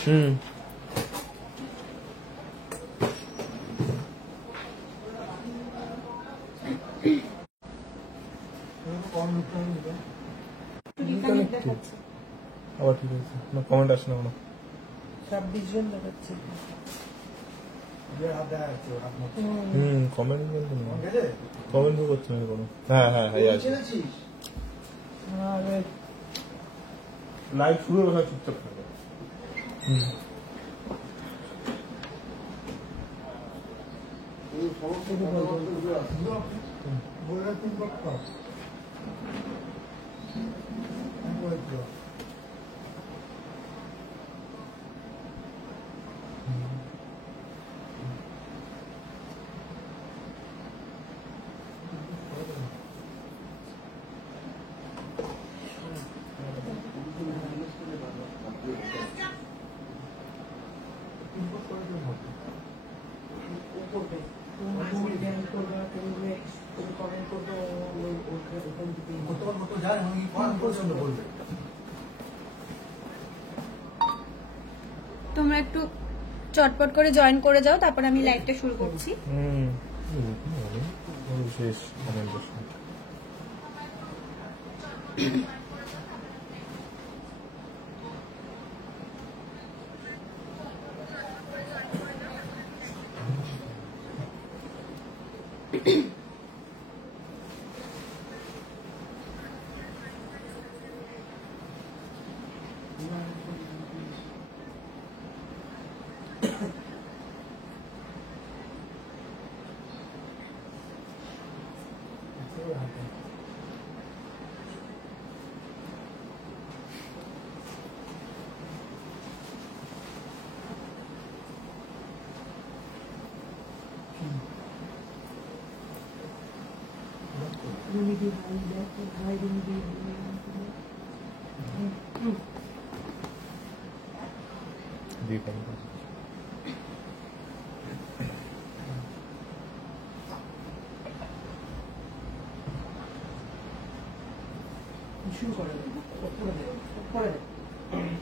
আবার ঠিক আছে না, কমেন্ট আসে না কোনো। 26 জন দেখাচ্ছে। কমেন্ট বলতে না, কমেন্ট তো করছে না কোনো। হ্যাঁ হ্যাঁ হ্যাঁ আছে। লাইভ শুরু হবে, চুপচাপ থাকবে। তোমরা একটু চটপট করে জয়েন করে যাও, তারপর আমি লাইভটা শুরু করছি। শেষ কমেন্ট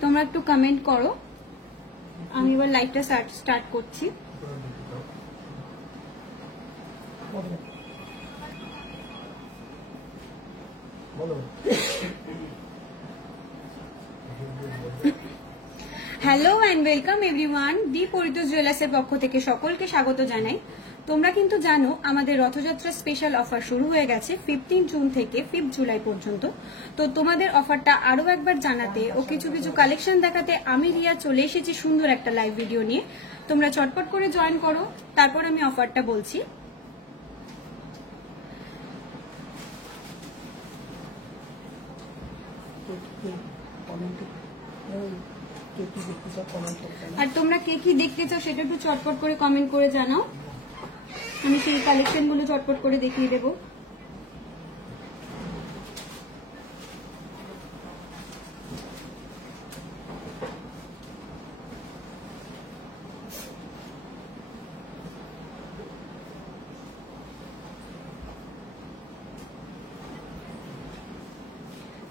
তোমরা একটু কমেন্ট করো, আমি এবার লাইভটা স্টার্ট করছি। হ্যালো অ্যান্ড ওয়েলকাম এভরিওয়ান, দি পরিতোষ জুয়েলার্সের পক্ষ থেকে সকলকে স্বাগত জানাই। তোমরা কিন্তু জানো আমাদের রথযাত্রা স্পেশাল অফার শুরু হয়ে গেছে 15 জুন থেকে 5 জুলাই পর্যন্ত। তো তোমাদের অফারটা আরো একবার জানাতে ও কিছু কিছু কালেকশন দেখাতে আমি রিয়া চলে এসেছি সুন্দর একটা লাইভ ভিডিও নিয়ে। তোমরা চটপট করে জয়েন করো, তারপর আমি অফারটা বলছি। আর তোমরা কে কি দেখতে চাও সেটা একটু চটপট করে কমেন্ট করে জানাও, আমি সেই কালেকশন গুলো চটপট করে দেখিয়ে দেবো।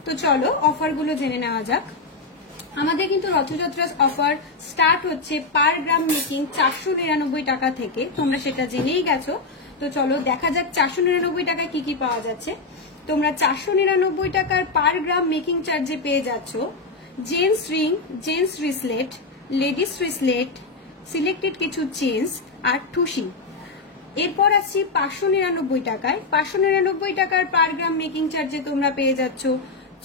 তো চলো অফার গুলো জেনে নেওয়া যাক। আমাদের কিন্তু রথযাত্রার অফার স্টার্ট হচ্ছে পার গ্রাম মেকিং 499 টাকা থেকে, তোমরা সেটা জেনেই গেছো। তো চলো দেখা যাক 499 টাকায় কি কি পাওয়া যাচ্ছে। তোমরা 499 টাকার পার গ্রাম মেকিং চার্জে পেয়ে যাচ্ছ gents ring, gents bracelet, ladies bracelet, selected কিছু চেইনস আর টুসি। এরপর আসছি 599 টাকায়। 599 টাকার পার গ্রাম মেকিং চার্জে তোমরা পেয়ে যাচ্ছ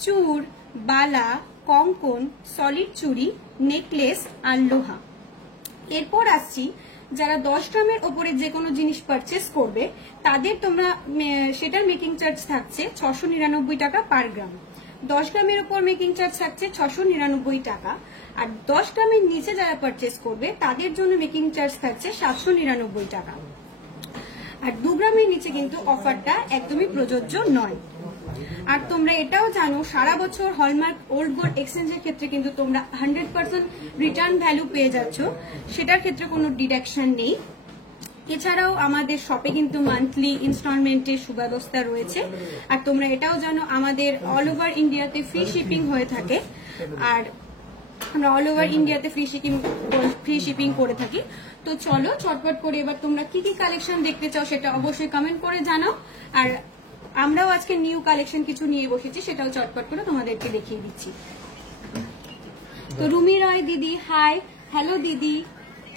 চূড়, বালা, কঙ্কন, সলিড চুড়ি, নেকলেস আর লোহা। এরপর আসছি যারা 10 গ্রামের ওপরে যে কোনো জিনিস পারচেস করবে তাদের তোমরা সেটার মেকিং চার্জ থাকছে 699 টাকা পার গ্রাম। 10 গ্রামের উপর মেকিং চার্জ থাকছে 699 টাকা। আর 10 গ্রামের নিচে যারা পারচেস করবে তাদের জন্য মেকিং চার্জ থাকছে 799 টাকা। আর 2 গ্রামের নিচে কিন্তু অফারটা একদমই প্রযোজ্য নয়। আর তোমরা এটাও জানো সারা বছর হলমার্ক ওল্ড গোল্ড এক্সচেঞ্জের ক্ষেত্রে কিন্তু তোমরা 100% রিটার্ন ভ্যালু পেয়ে যাচ্ছ, সেটার ক্ষেত্রে কোনো ডিডাকশন নেই। এছাড়াও আমাদের শপে কিন্তু মান্থলি ইনস্টলমেন্টের সুব্যবস্থা রয়েছে। আর তোমরা এটাও জানো আমাদের অল ওভার ইন্ডিয়াতে ফ্রি শিপিং হয়ে থাকে। আর আমরা অল ওভার ইন্ডিয়াতে ফ্রি শিপিং করে থাকি। তো চলো চটপট করে এবার তোমরা কি কি কালেকশন দেখতে চাও সেটা অবশ্যই কমেন্ট করে জানাও। আর আমরাও আজকে নিউ কালেকশন কিছু নিয়ে বসেছি, সেটাও চটপট করে তোমাদেরকে দেখিয়ে দিচ্ছি। তো রুমি রয় দিদি হাই, হ্যালো দিদি,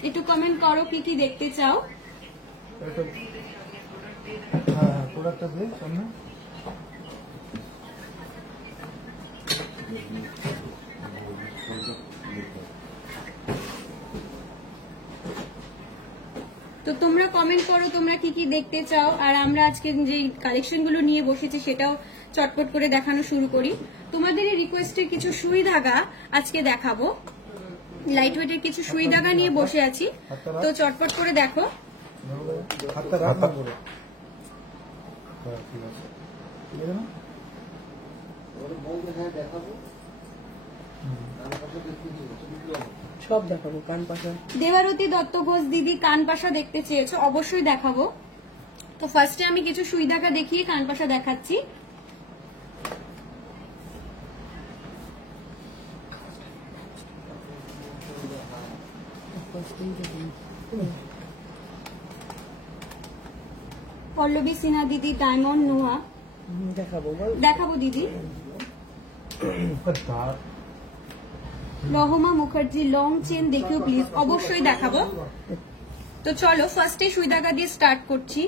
একটু কমেন্ট করো কি কি দেখতে চাও। হ্যাঁ প্রোডাক্টটা দে সামনে। তো তোমরা কমেন্ট করো তোমরা কি কি দেখতে চাও, আর আমরা আজকে যে কালেকশন গুলো নিয়ে বসেছি সেটাও চটপট করে দেখানো শুরু করি। তোমাদের এই রিকোয়েস্টের কিছু সুই ধাগা আজকে দেখাবো, লাইট ওয়েটের কিছু সুই ধাগা নিয়ে বসে আছি। তো চটপট করে দেখো। হাতটা রাখ না করে। হ্যাঁ ঠিক আছে, ঠিক আছে না? সব দেখাবো, কান পাশা। দেবারতী দত্ত ঘোষ দিদি কানপাশা দেখতে চেয়েছো, অবশ্যই দেখাবো। তো ফার্স্টে আমি কিছু সুই ধাগা দেখিয়ে কানপাশা দেখাচ্ছি। পল্লবী সিনহা দিদি ডায়মন্ড নোয়া দেখাবো বল। দেখাবো দিদি। রহমা মুখার্জি লং চেন দেখিও প্লিজ, অবশ্যই দেখাবো। তো চলো ফার্স্টে সুই ধাগা দিয়ে স্টার্ট করছি।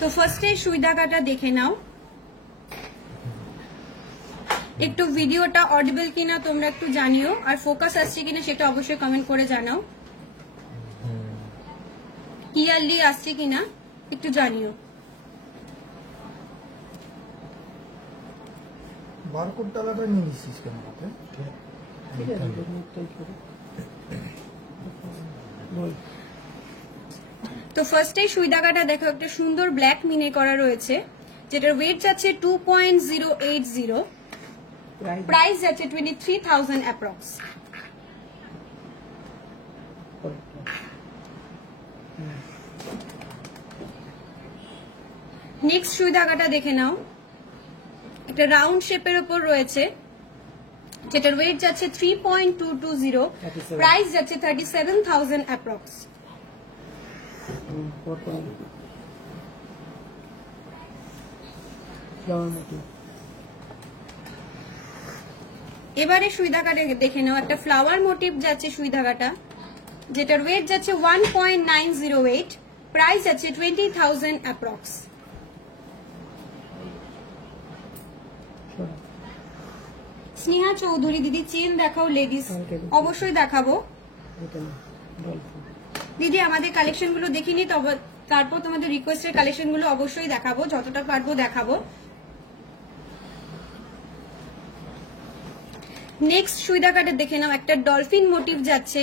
তো ফার্স্টে সুই ধাগাটা দেখে নাও। একটু ভিডিওটা অডিবল কিনা তোমরা একটু জানিও, আর ফোকাস আসছে কিনা সেটা অবশ্যই কমেন্ট করে জানাও। ক্লিয়ারলি আসছে কিনা একটু জানিও। বারকোড টাকাটা নিয়ে নিচ্ছিস কেন হাতে? ঠিক আছে, মুখটাই করে বল। তো ফার্স্টে সুই ধাগাটা দেখো, একটা সুন্দর ব্ল্যাক মিনে করা রয়েছে, যেটার ওয়েট যাচ্ছে 2.080, প্রাইস যাচ্ছে 23,000 অ্যাপ্রক্স। নেক্সট সুই ধাগাটা দেখে নাও, একটা রাউন্ড শেপের উপর রয়েছে, যেটার ওয়েট যাচ্ছে 3.220, প্রাইস যাচ্ছে 37,000 অ্যাপ্রক্স। এবারে সুই ধাগাটা দেখে নাও, একটা ফ্লাওয়ার মোটিভ যাচ্ছে সুই ধাগাটা, যেটার ওয়েট যাচ্ছে 1.908, প্রাইস যাচ্ছে 20,000 অ্যাপ্রক্স। স্নেহা চৌধুরী দিদি চেন দেখাও লেডিস, অবশ্যই দেখাবো দিদি। আমাদের কালেকশন গুলো দেখিনি, তবে তারপর তোমাদের রিকোয়েস্টের কালেকশন গুলো অবশ্যই দেখাবো, যতটা পারবো দেখাবো। নেক্সট সুই ধাগাটা দেখে নাও, একটা ডলফিন মোটিভ যাচ্ছে,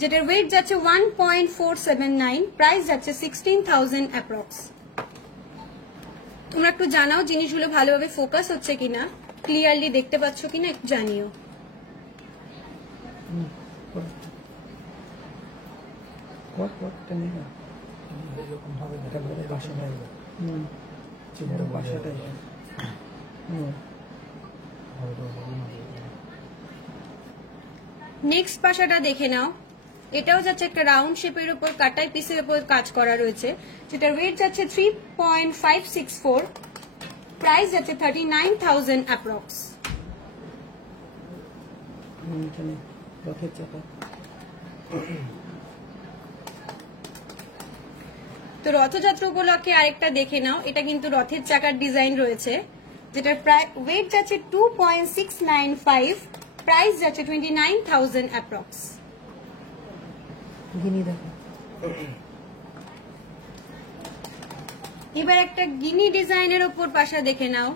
যেটার ওয়েট যাচ্ছে 1.479, প্রাইস যাচ্ছে 16,000 অ্যাপ্রক্স। তোমরা একটু জানাও জিনিসগুলো ভালোভাবে ফোকাস হচ্ছে কিনা, ক্লিয়ারলি দেখতে পাচ্ছ কিনা একটু জানিও। নেক্সট পাশাটা দেখে নাও, এটাও যাচ্ছে একটা রাউন্ড শেপের উপর কাটাই পিসের উপর কাজ করা রয়েছে, যেটার ওয়েট যাচ্ছে 3.564, প্রাইস যাচ্ছে 39,000 অ্যাপ্রক্স। তো রথযাত্রা উপলক্ষে আরেকটা দেখে নাও, এটা কিন্তু রথের চাকার ডিজাইন রয়েছে, যেটার ওয়েট যাচ্ছে 2.695, প্রাইস যাচ্ছে 29,000 অ্যাপ্রক্স। এবার একটা গিনি ডিজাইনের উপর পাশা দেখে নাও,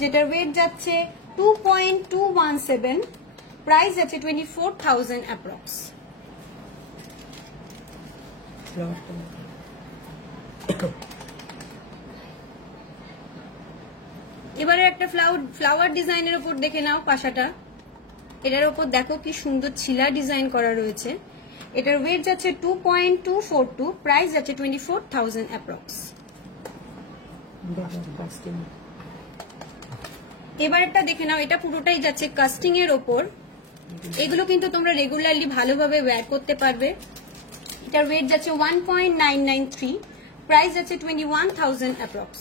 যেটার ওয়েট যাচ্ছে 2.217, প্রাইস যাচ্ছে 24,000 অ্যাপ্রক্স। এবারে একটা ফ্লাওয়ার ডিজাইনের উপর দেখে নাও পাশাটা, এটার উপর দেখো কি সুন্দর ছিলা ডিজাইন করা রয়েছে, এটার ওয়েট যাচ্ছে 2.242, প্রাইস যাচ্ছে 24,000 অ্যাপ্রক্স। এবার একটা দেখে নাও, এটা পুরোটাই যাচ্ছে কাস্টিং এর ওপর। এগুলো কিন্তু তোমরা রেগুলারলি ভালোভাবে ওয়্যার করতে পারবে। এটার ওয়েট যাচ্ছে 1.993, প্রাইস যাচ্ছে 21,000 approx.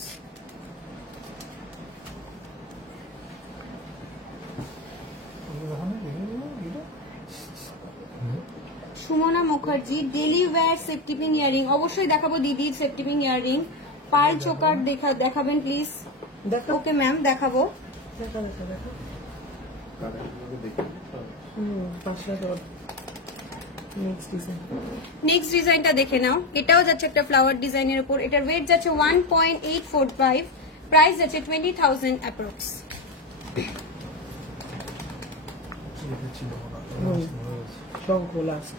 Sumana Mukherjee daily wear set tipping earring, অবশ্যই দেখাবো দিদির set tipping earring. Pearl choker দেখাবেন প্লিজ। দেখো ওকে ম্যাম, দেখাবো। দেখা দেখা দেখা কালারগুলো দেখি। পাশে নেক্সট ডিজাইন। নেক্সট ডিজাইনটা দেখে নাও, এটাও যাচ্ছে একটা ফ্লাওয়ার ডিজাইনের উপর। এটার ওয়েট যাচ্ছে 1.845, প্রাইস যাচ্ছে 20,000 অ্যাপ্রক্স। এটা ছিল শঙ্খ লাস্ট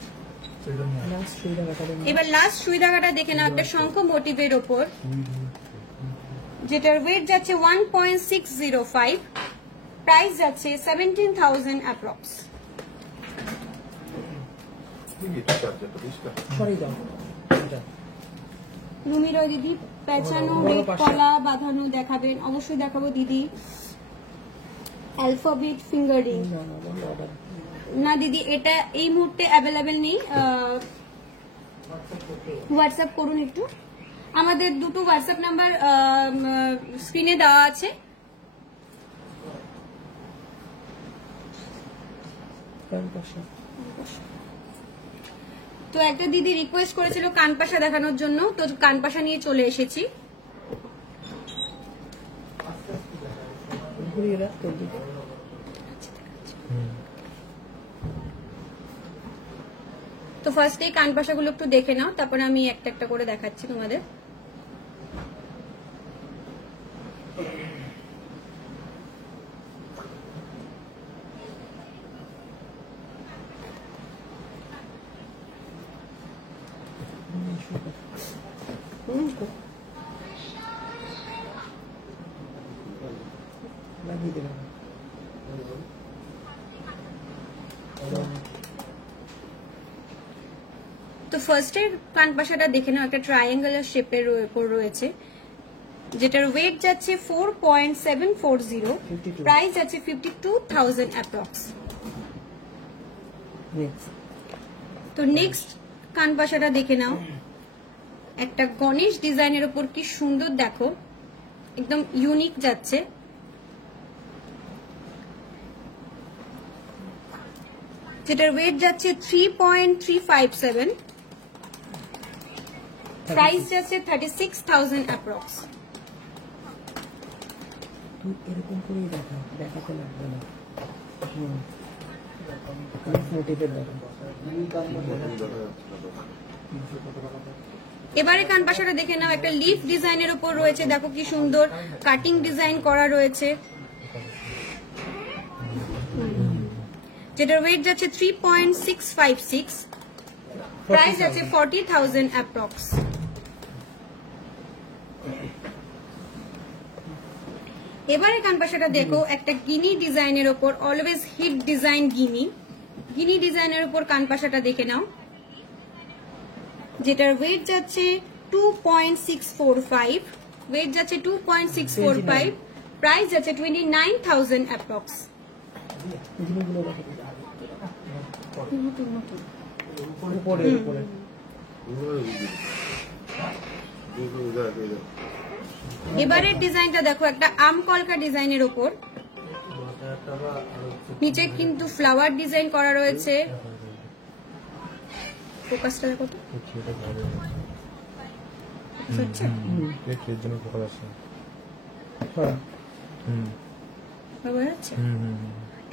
সুই দেখাটা দেন। এবার লাস্ট সুই দাগাটা দেখে নাও, একটা শঙ্খ মোটিভের ওপর, যেটার ওয়েট যাচ্ছে 1.605, প্রাইস যাচ্ছে 17,000 অ্যাপ্রক্স। এটা চার্জারটা বুঝতে সরি দাও এটা রুমির ওই দিদি পেঁচানো বড় রেড পাশে। কলা বাঁধানো দেখাবেন, অবশ্যই দেখাবো দিদি। অ্যালফাবেট ফিঙ্গারিং না না বলো অর্ডার না দিদি, এটা এই মুহূর্তে অ্যাভেলেবেল নেই। হোয়াটসঅ্যাপ করুন একটু। আমাদের দুটো হোয়াটসঅ্যাপ নাম্বার স্ক্রিনে দেওয়া আছে। কারণ পাশে তো একটা দিদি রিকোয়েস্ট করেছিল কানপাশা দেখানোর জন্য, তো কানপাশা নিয়ে চলে এসেছি। ঘুরিয়ে রাখ তোর দিকে। তো ফার্স্টে কানপাশাগুলো একটু দেখে নাও, তারপরে আমি একটা একটা করে দেখাচ্ছি তোমাদের। লাগিয়ে দেবেন। তো ফার্স্টের কানপাশাটা দেখে নাও, একটা ট্রায়াঙ্গুলার শেপের উপর রয়েছে, যেটার ওয়েট যাচ্ছে 4.740, 52 প্রাইস যাচ্ছে 52,000 অ্যাপ্রক্স। নেক্সট তো নেক্সট কানপাশাটা দেখে নাও, একটা গণেশ ডিজাইনের উপর কি সুন্দর দেখো, একদম ইউনিক যাচ্ছে। যেটার ওয়েট যাচ্ছে 3.357, প্রাইস যাচ্ছে 36,000 অ্যাপ্রক্স। তুই এরকম করেই দেখা দেখাতে লাগবে না। মোটিভের দেখা এবারে কানপাশাটা দেখে নাও, একটা লিফ ডিজাইনের উপর রয়েছে, দেখো কি সুন্দর কাটিং ডিজাইন করা রয়েছে, যেটার ওয়েট যাচ্ছে 3.656, প্রাইস যাচ্ছে 40,000 অ্যাপ্রক্স। এবারে কানপাশাটা দেখো, একটা গিনি ডিজাইনের উপর, অলওয়েজ হিট ডিজাইন গিনি ডিজাইনের উপর কানপাশাটা দেখে নাও, যেটার ওয়েট যাচ্ছে 2.645, ওয়েট যাচ্ছে 2.645, প্রাইস যাচ্ছে 29,000 অ্যাপ্রক্স। জিনিসগুলো দেখা উপরে উপরে এবারের ডিজাইনটা দেখো, একটা আম কলকা ডিজাইনের উপর, নিচে কিন্তু ফ্লাওয়ার ডিজাইন করা রয়েছে। ফোকাসটা দেখো তো, হচ্ছে হ্যাঁ বোঝা যাচ্ছে?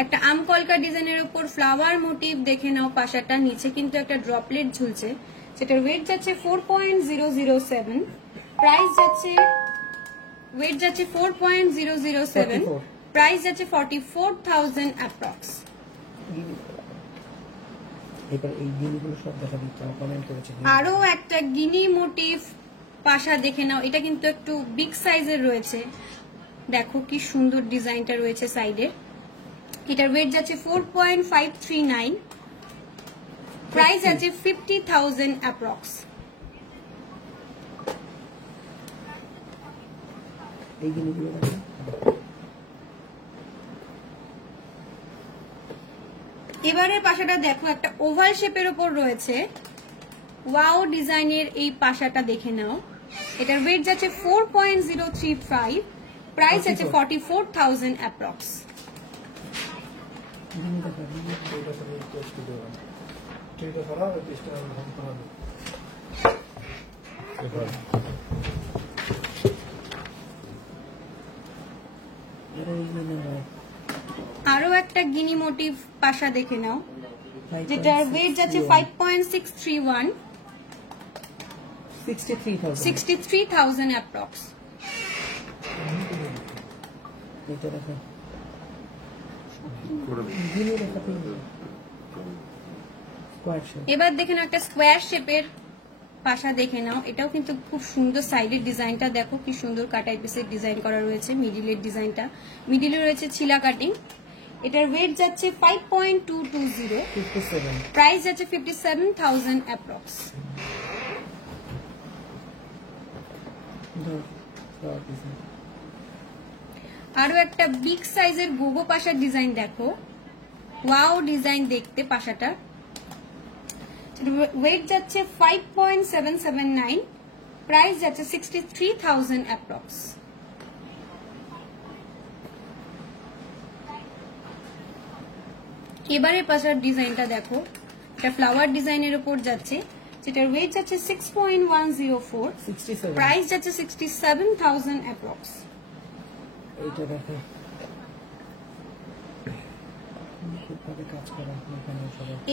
একটা আম কলকা ডিজাইনের উপর ফ্লাওয়ার মোটিভ দেখে নাও, পাশাটা নিচে কিন্তু একটা ড্রপলেট ঝুলছে, সেটার ওয়েট যাচ্ছে 4.007, প্রাইস যাচ্ছে ওয়েট যাচ্ছে 4.007, প্রাইস যাচ্ছে 44,000 অ্যাপ্রক্স। এবার এই জিনিসগুলো সব দেখা দিচ্ছে, কমেন্ট করেছে। আরো একটা গিনি মোটিভ পাশা দেখে নাও, এটা কিন্তু একটু বিগ সাইজের রয়েছে, দেখো কি সুন্দর ডিজাইনটা রয়েছে সাইডে। এটার ওয়েট যাচ্ছে 4.539, প্রাইস আছে 50,000 অ্যাপ্রক্স। এই জিনিসগুলো দেখা এবারের পাশাটা দেখো একটা ওভাল শেপের উপর রয়েছে, ওয়াও ডিজাইনের এই পাশাটা দেখে নাও। এটার ওয়েট যাচ্ছে 4.035, প্রাইস আছে 44,000 অ্যাপ্রক্স। আরো একটা গিনি মোটিভ পাশা দেখে নাও, যেটার ওয়েট যাচ্ছে 5.631, 63,000 অ্যাপ্রক্স। এবার দেখে নাও একটা স্কোয়ার শেপের পাশা দেখে নাও, এটাও কিন্তু খুব সুন্দর। সাইডের ডিজাইনটা দেখো কি সুন্দর কাটাই পিসের ডিজাইন করা রয়েছে। মিডিলের ডিজাইনটা, মিডিলে রয়েছে ছিলা কাটিং। এটার ওয়েট যাচ্ছে 5.220, প্রাইস যাচ্ছে 57,000 অ্যাপ্রক্স। আরো একটা বিগ সাইজের গোগো পাশার ডিজাইন দেখো, ওয়াও ডিজাইন দেখতে পাশাটা। ওয়েট যাচ্ছে 5.779, প্রাইস যাচ্ছে 63,000 অ্যাপ্রক্স। এবারে পাশার ডিজাইনটা দেখো, এটা ফ্লাওয়ার ডিজাইনের উপর যাচ্ছে, যেটার ওয়েট যাচ্ছে 6.104, প্রাইস যাচ্ছে 67,000 অ্যাপ্রক্স। এইটা দেখো,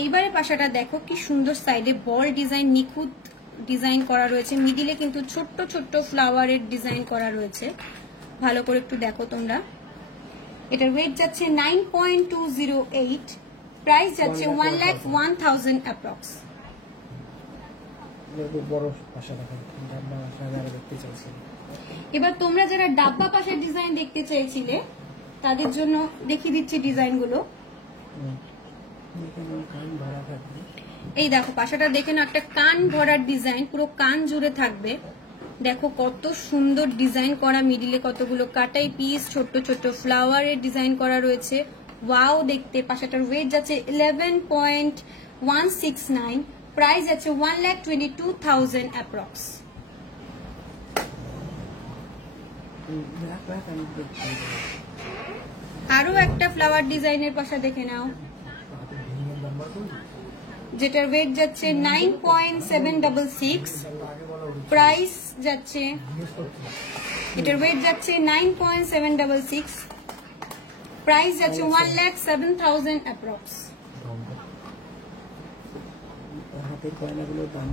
এইবারে পাশাটা দেখো কি সুন্দর, সাইডে বল ডিজাইন নিখুঁত ডিজাইন করা রয়েছে, মিডিলে কিন্তু ছোট্ট ছোট্ট ফ্লাওয়ারের ডিজাইন করা রয়েছে। ভালো করে একটু দেখো তোমরা। এটার ওয়েট যাচ্ছে 9.208, প্রাইস যাচ্ছে 1,01,000 অ্যাপ্রক্স। বড় পাশা দেখেন, দেখতে চাইছি। এবার তোমরা যারা ডাব্বা পাশের ডিজাইন দেখতে চাইছিলে তাদের জন্য দেখিয়ে দিচ্ছি ডিজাইনগুলো। এই দেখো পাশাটা দেখে না, একটা কান ভরার ডিজাইন, পুরো কান জুড়ে থাকবে। দেখো কত সুন্দর ডিজাইন করা, মিডিলে কতগুলো কাটাই পিস, ছোট্ট ছোট্ট ফ্লাওয়ারের ডিজাইন করা রয়েছে। ওয়াও দেখতে। পাশাটার ওয়েট যাচ্ছে 11.169, প্রাইস আছে 1,22,000 অ্যাপ্রক্স। আরো একটা ফ্লাওয়ার ডিজাইনের পাশা দেখে নাও, যেটার ওয়েট যাচ্ছে 9.766, প্রাইস যাচ্ছে, এটার ওয়েট যাচ্ছে 9.766, প্রাইস যাচ্ছে 1,07,000 অ্যাপ্রক্স। হাতের গয়নাগুলোর দাম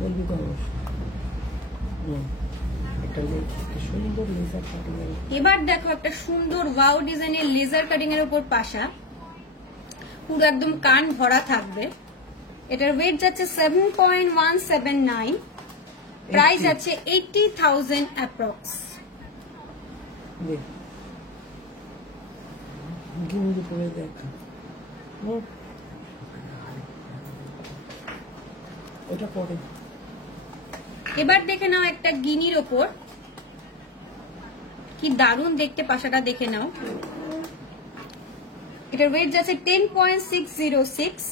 বলবি তো এবার দেখো একটা সুন্দর ওয়াও ডিজাইনের লেজার কাটিং এর উপর পাশা, পুরো একদম কান ভরা থাকবে। এটার ওয়েট যাচ্ছে 7.179, প্রাইস আছে 80,000 অ্যাপ্রক্স। এবার দেখে নাও একটা গিনির ওপর, কি দারুণ দেখতে পাশাটা দেখে নাও। এটার ওয়েট যাচ্ছে 10.606,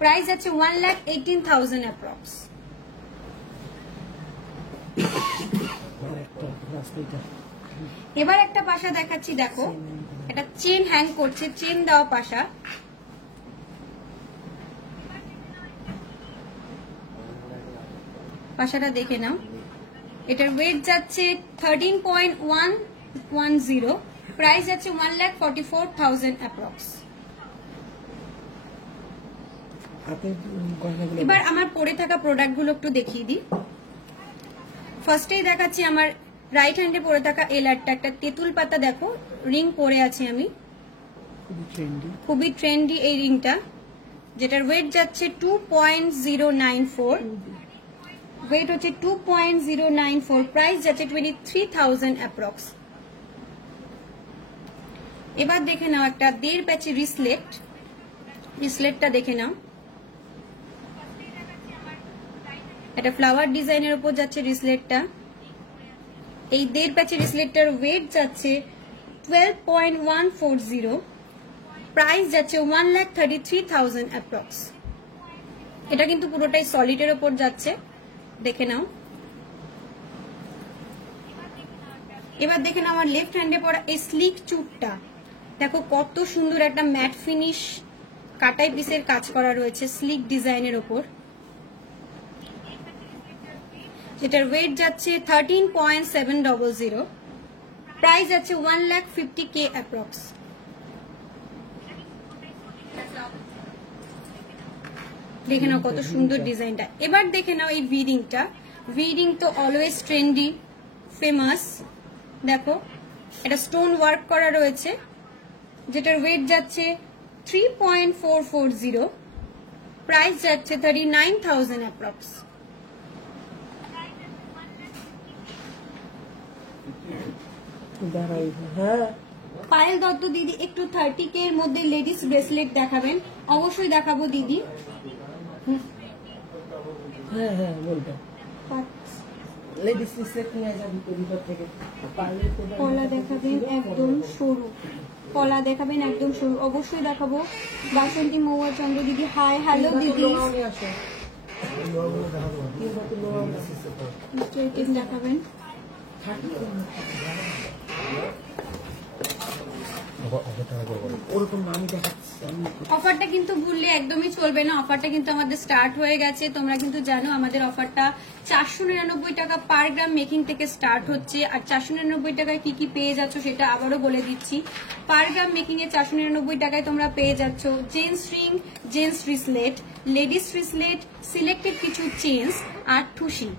প্রাইস আছে 1,18,000 অ্যাপ্রক্স। এবার একটা পাশা দেখাচ্ছি, দেখো এটা চেন হ্যাং করছে, চেন দেওয়া পাশা। পাশাটা দেখে নাও। এটার ওয়েট যাচ্ছে 13.110, প্রাইস যাচ্ছে 1,44,000 অ্যাপ্রক্স। এবার আমার পরে থাকা প্রোডাক্ট গুলো একটু দেখিয়ে দিই। ফার্স্টেই দেখাচ্ছি আমার রাইট হ্যান্ডে পরে থাকা এলারটা, একটা তেঁতুল পাতা দেখো রিং পরে আছি আমি, খুবই ট্রেন্ডি এই রিংটা, যেটার ওয়েট যাচ্ছে 2.094, ওয়েট হচ্ছে 2.094, প্রাইস যাচ্ছে 23,000 অ্যাপ্রক্স। এবার দেখে নাও একটা 1.5 প্যাচি রিসলেট, রিসলেটটা দেখে নাও। এটা ফ্লাওয়ার ডিজাইনের উপর যাচ্ছে রিসলেটটা। এই 1.5 প্যাচি রিসলেটটার ওয়েট যাচ্ছে 12.140, প্রাইস যাচ্ছে 1,33,000 অ্যাপ্রক্স। এটা কিন্তু পুরোটাই সলিডের ওপর যাচ্ছে, দেখে নাও। এবার দেখে নাও আমার লেফট হ্যান্ডে পরা এই স্লিক চুটটা, দেখো কত সুন্দর একটা ম্যাট ফিনিশ কাটাই পিসের কাজ করা রয়েছে স্লিক ডিজাইনের ওপর, যেটার ওয়েট যাচ্ছে 13.700, প্রাইস যাচ্ছে 1,50,000 অ্যাপ্রক্স। দেখে নাও কত সুন্দর ডিজাইনটা। এবার দেখে নাও এই ভিডিংটা, ভিডিং তো অলওয়েজ ট্রেন্ডি, ফেমাস। দেখো এটা স্টোন ওয়ার্ক করা রয়েছে, যেটার ওয়েট যাচ্ছে 3.440, প্রাইস যাচ্ছে 39,000 অ্যাপ্রক্স। হ্যাঁ পায়েল দত্ত দিদি একটু 30K এর মধ্যে লেডিস ব্রেসলেট দেখাবেন। অবশ্যই দেখাবো দিদি। হ্যাঁ হ্যাঁ বলবেন, লেডিস ব্রেসলেট নিয়ে যাবি তো ভিতর থেকে। কলা দেখাবেন একদম সরু, কলা দেখাবেন একদম সরু, অবশ্যই দেখাবো। বাসন্তী মহুয়া চন্দ্র দিদি হাই, হ্যালো দিদি। দেখাবেন অফারটা কিন্তু ভুললে একদমই চলবে না। অফারটা কিন্তু আমাদের স্টার্ট হয়ে গেছে, তোমরা কিন্তু জানো আমাদের অফারটা 499 টাকা পার গ্রাম মেকিং থেকে স্টার্ট হচ্ছে। আর 499 টাকায় কি কি পেয়ে যাচ্ছ সেটা আবারও বলে দিচ্ছি। পার গ্রাম মেকিং এ 499 টাকায় তোমরা পেয়ে যাচ্ছ gents ring, gents bracelet, ladies bracelet, selected কিছু চেইনস আর ঠুসি।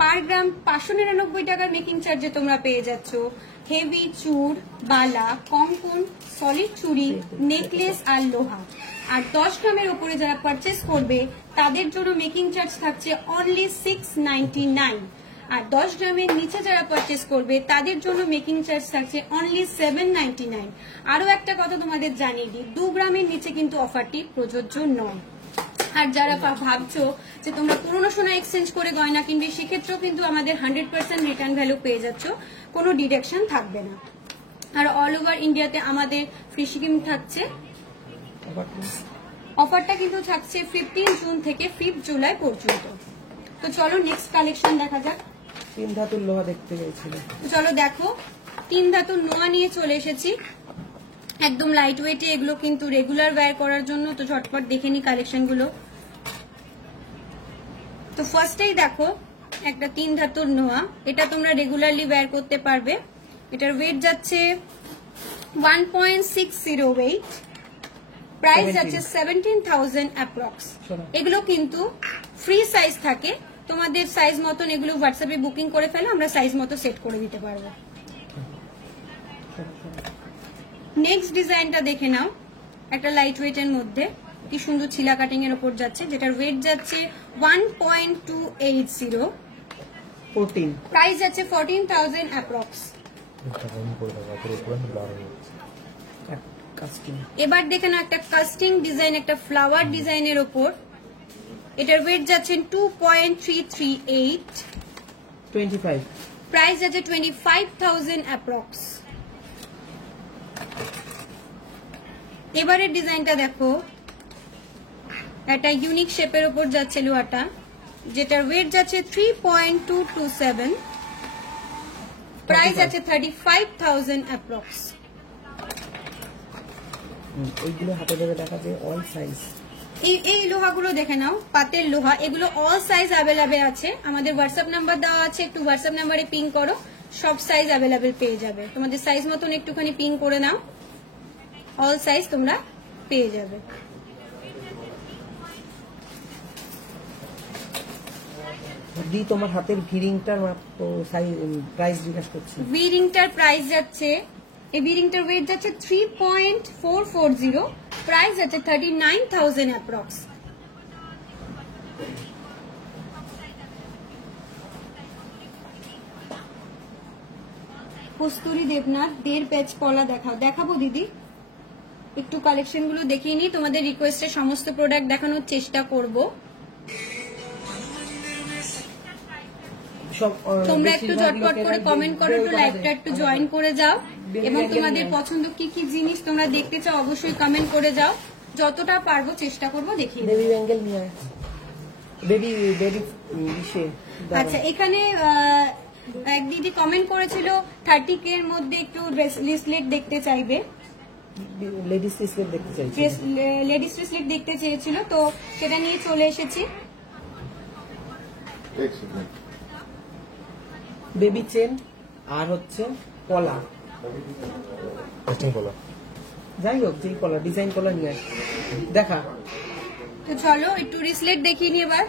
পার গ্রাম 599 টাকার মেকিং চার্জে তোমরা পেয়ে যাচ্ছ হেভি চুর, বালা, কঙ্কন, সলিড চুড়ি, নেকলেস আর লোহা। আর 10 গ্রামের উপরে যারা পারচেস করবে তাদের জন্য মেকিং চার্জ থাকছে অনলি 699। আর 10 গ্রামের নিচে যারা পারচেস করবে তাদের জন্য মেকিং চার্জ থাকছে অনলি 799। আরো একটা কথা তোমাদের জানিয়ে দিই, 2 গ্রামের নিচে কিন্তু অফারটি প্রযোজ্য নয়। আর যারা ভাবছো যে তোমরা পুরনো সোনা এক্সচেঞ্জ করে গয়না কিনবে, সেক্ষেত্রেও কিন্তু আমাদের 100% রিটার্ন ভ্যালু পেয়ে যাচ্ছ, কোনো ডিডাকশন থাকবে না। আর অল ওভার ইন্ডিয়াতে আমাদের ফ্রি শিপিং থাকছে। অফারটা কিন্তু থাকছে 15 জুন থেকে 5 জুলাই পর্যন্ত। তো চলো নেক্সট কালেকশন দেখা যাক। 3 ধাতুর লোহা দেখতে পেয়েছিল, চলো দেখো 3 ধাতুর নোয়া নিয়ে চলে এসেছি, একদম লাইট ওয়েটে। এগুলো কিন্তু রেগুলার ওয়্যার করার জন্য। তো ঝটপট দেখে নি কালেকশন গুলো। তো ফার্স্টেই দেখো একটা 3 ধাতুর নোয়া, এটা তোমরা রেগুলারলি ওয়্যার করতে পারবে। এটার ওয়েট যাচ্ছে 1.60 ওয়েট, প্রাইস যাচ্ছে 17,000 অ্যাপ্রক্স। এগুলো কিন্তু ফ্রি সাইজ থাকে, তোমাদের সাইজ মতন এগুলো হোয়াটসঅ্যাপে বুকিং করে ফেলে, আমরা সাইজ মতো সেট করে দিতে পারবো। নেক্সট ডিজাইনটা দেখে নাও, একটা লাইট ওয়েটের মধ্যে কি সুন্দর ছিলা কাটিং এর উপর যাচ্ছে, যেটার ওয়েট যাচ্ছে 1.280, প্রাইস যাচ্ছে 14,000 অ্যাপ্রক্স। এবার দেখে নাও একটা কাস্টিং ডিজাইন, একটা ফ্লাওয়ার ডিজাইনের উপর, এটার ওয়েট যাচ্ছে 2.338, প্রাইস যাচ্ছে 25,000 অ্যাপ্রক্স। এবারের ডিজাইনটা দেখো, একটা ইউনিক শেপের উপর যাচ্ছে লোহাটা, যেটার ওয়েট যাচ্ছে 3.227, প্রাইস আছে 35,000 অ্যাপ্রক্স। এইগুলো হাতে ধরে দেখাবে অল সাইজ। এই লোহাগুলো দেখে নাও, পাতের লোহা, এগুলো অল সাইজ অ্যাভেলেবেল আছে। আমাদের হোয়াটসঅ্যাপ নাম্বার দেওয়া আছে, একটু হোয়াটসঅ্যাপ নাম্বারে পিং করো, সব সাইজ অ্যাভেলেবেল পেয়ে যাবে। তোমাদের সাইজ মতন একটুখানি পিং করে নাও, অল সাইজ তোমরা পেয়ে যাবে। দি তোমার হাতের ভিরিংটার প্রাইস জিজ্ঞাসা করছি। ভিরিংটার প্রাইস যাচ্ছে, এই ভিরিংটার ওয়েট যাচ্ছে 3.440, প্রাইস যাচ্ছে 39,000 অ্যাপ্রক্স। কস্তুরী দেবনাথ 1.5 প্যাচ পলা দেখাবো দিদি, একটু কালেকশন গুলো দেখিয়ে নিই। তোমাদের রিকোয়েস্টে সমস্ত প্রোডাক্ট দেখানোর চেষ্টা করব। তোমরা একটু ঝটপট করে কমেন্ট করো, একটু লাইভটা একটু জয়েন করে যাও। এবং তোমাদের পছন্দ কি কি জিনিস তোমরা দেখতে চাও অবশ্যই কমেন্ট করে যাও, যতটা পারবো চেষ্টা করবো দেখিয়ে দেব। বেবি ব্যাঙ্গেল নিয়ে আয়। বেবি বেবি ইসে আচ্ছা, এখানে এক দিদি কমেন্ট করেছিল 30K এর মধ্যে একটু লিস্টলেট দেখতে চাইবে, লেডিস স্লিপ দেখতে চাইছি। লেডিস লিস্টলেট দেখতে চেয়েছিল, তো সেটা নিয়ে চলে এসেছি। বেবি চেন আর হচ্ছে কলা, যাই হোক যেই কলা, ডিজাইন কলা নিয়ে আয়। দেখা তো চলো একটু রিসলেট দেখিয়ে নি এবার।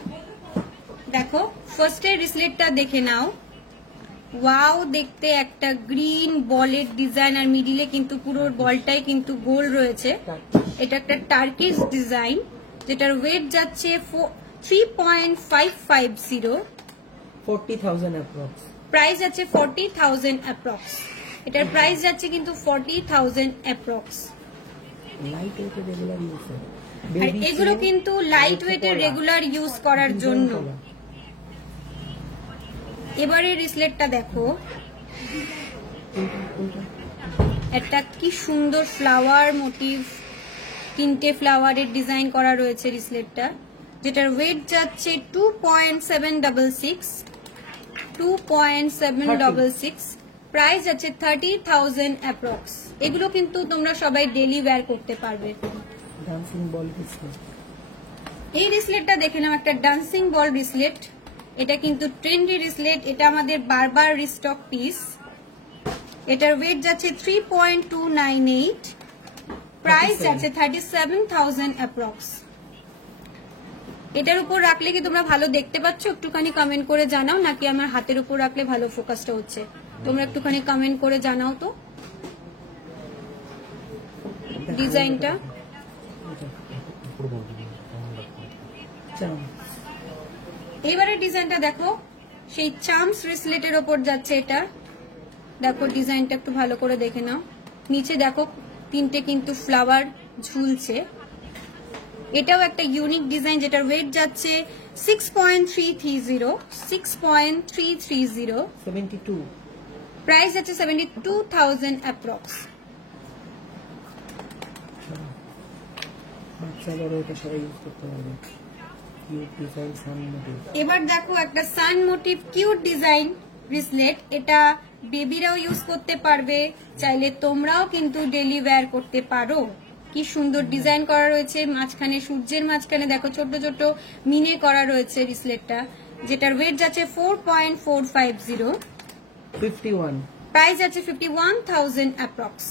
দেখো ফার্স্টে রিসলেটটা দেখে নাও। ওয়াও, দেখতে একটা গ্রিন বলের ডিজাইন, আর মিডিলে কিন্তু পুরো বলটাই কিন্তু গোল রয়েছে। এটা একটা টার্কিশ ডিজাইন, যেটার ওয়েট যাচ্ছে 3.550, 40,000 অ্যাপ্রক্স। প্রাইস যাচ্ছে 40,000 অ্যাপ্রক্স। এটার প্রাইস যাচ্ছে কিন্তু 40,000 অ্যাপ্রক্স। লাইট ওয়েটের রেগুলার ইউজ। আর এগুলো কিন্তু লাইট ওয়েটের রেগুলার ইউজ করার জন্য। এবারে রিসলেটটা দেখো, একটা কি সুন্দর ফ্লাওয়ার মোটিভ, 3টে ফ্লাওয়ারের ডিজাইন করা রয়েছে রিসলেটটা, যেটার ওয়েট যাচ্ছে 2.766, প্রাইস যাচ্ছে 30,000 অ্যাপ্রক্স। এগুলো কিন্তু তোমরা সবাই ডেলি ওয়্যার করতে পারবে। ডান্সিং বল রিসলেট। এই রিসলেটটা দেখে নাও, একটা ডান্সিং বল রিসলেট। এটা কিন্তু ট্রেন্ডি রিসলেট, এটা আমাদের বারবার রিস্টক পিস। এটার ওয়েট যাচ্ছে 3.298, প্রাইস যাচ্ছে 37,000 অ্যাপ্রক্স। এটার উপর রাখলে কি তোমরা ভালো দেখতে পাচ্ছ? একটুখানি কমেন্ট করে জানাও, নাকি আমার হাতের উপর রাখলে ভালো ফোকাসটা হচ্ছে? তোমরা একটুখানি কমেন্ট করে জানাও তো ডিজাইনটা। এইবারে ডিজাইনটা দেখো, সেই চার্মস রিসলেটের ওপর যাচ্ছে এটা। দেখো ডিজাইনটা একটু ভালো করে দেখে নাও। নিচে দেখো 3টে কিন্তু ফ্লাওয়ার ঝুলছে। এটাও একটা ইউনিক ডিজাইন, যেটার ওয়েট যাচ্ছে 6.330, 72, প্রাইস যাচ্ছে 72,000 অ্যাপ্রক্স। বাচ্চা বড় এটা সবাই ইউজ করতে পারবে। কিউট ডিজাইন, সান মোটিভ। এবার দেখো একটা সান মোটিভ কিউট ডিজাইন রিসলেট। এটা বেবিরাও ইউজ করতে পারবে, চাইলে তোমরাও কিন্তু ডেলি ওয়্যার করতে পারো। কি সুন্দর ডিজাইন করা রয়েছে, মাঝখানে সূর্যের মাঝখানে দেখো ছোট ছোট মিনে করা রয়েছে রিসলেটটা, যেটার ওয়েট যাচ্ছে 4.450, 51, প্রাইস যাচ্ছে 51,000 অ্যাপ্রক্স।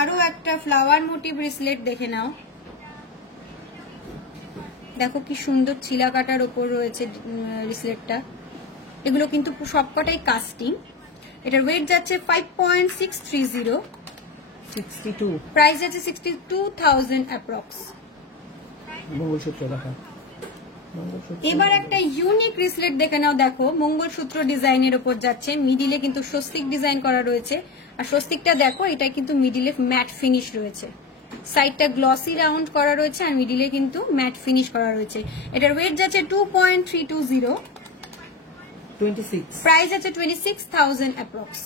আরো একটা ফ্লাওয়ার মোটিভ রিসলেট দেখে নাও। দেখো কি সুন্দর চিলা কাটার ওপর রয়েছে রিসলেটটা। এগুলো কিন্তু সবকটাই কাস্টিং। এটার ওয়েট যাচ্ছে 5.630, 62, প্রাইস যাচ্ছে 62,000 অ্যাপ্রক্স। মঙ্গলসূত্র দেখা। এবার একটা ইউনিক রিসলেট দেখে নাও। দেখো মঙ্গলসূত্র ডিজাইনের ওপর যাচ্ছে, মিডিলে কিন্তু স্বস্তিক ডিজাইন করা রয়েছে। আর স্বস্তিকটা দেখো, এটা কিন্তু মিডিলে ম্যাট ফিনিশ রয়েছে, সাইডটা গ্লসি রাউন্ড করা রয়েছে, আর মিডিলে কিন্তু ম্যাট ফিনিশ করা রয়েছে। এটার ওয়েট যাচ্ছে 2.320, 26, প্রাইস আছে 26,000 অ্যাপ্রক্স।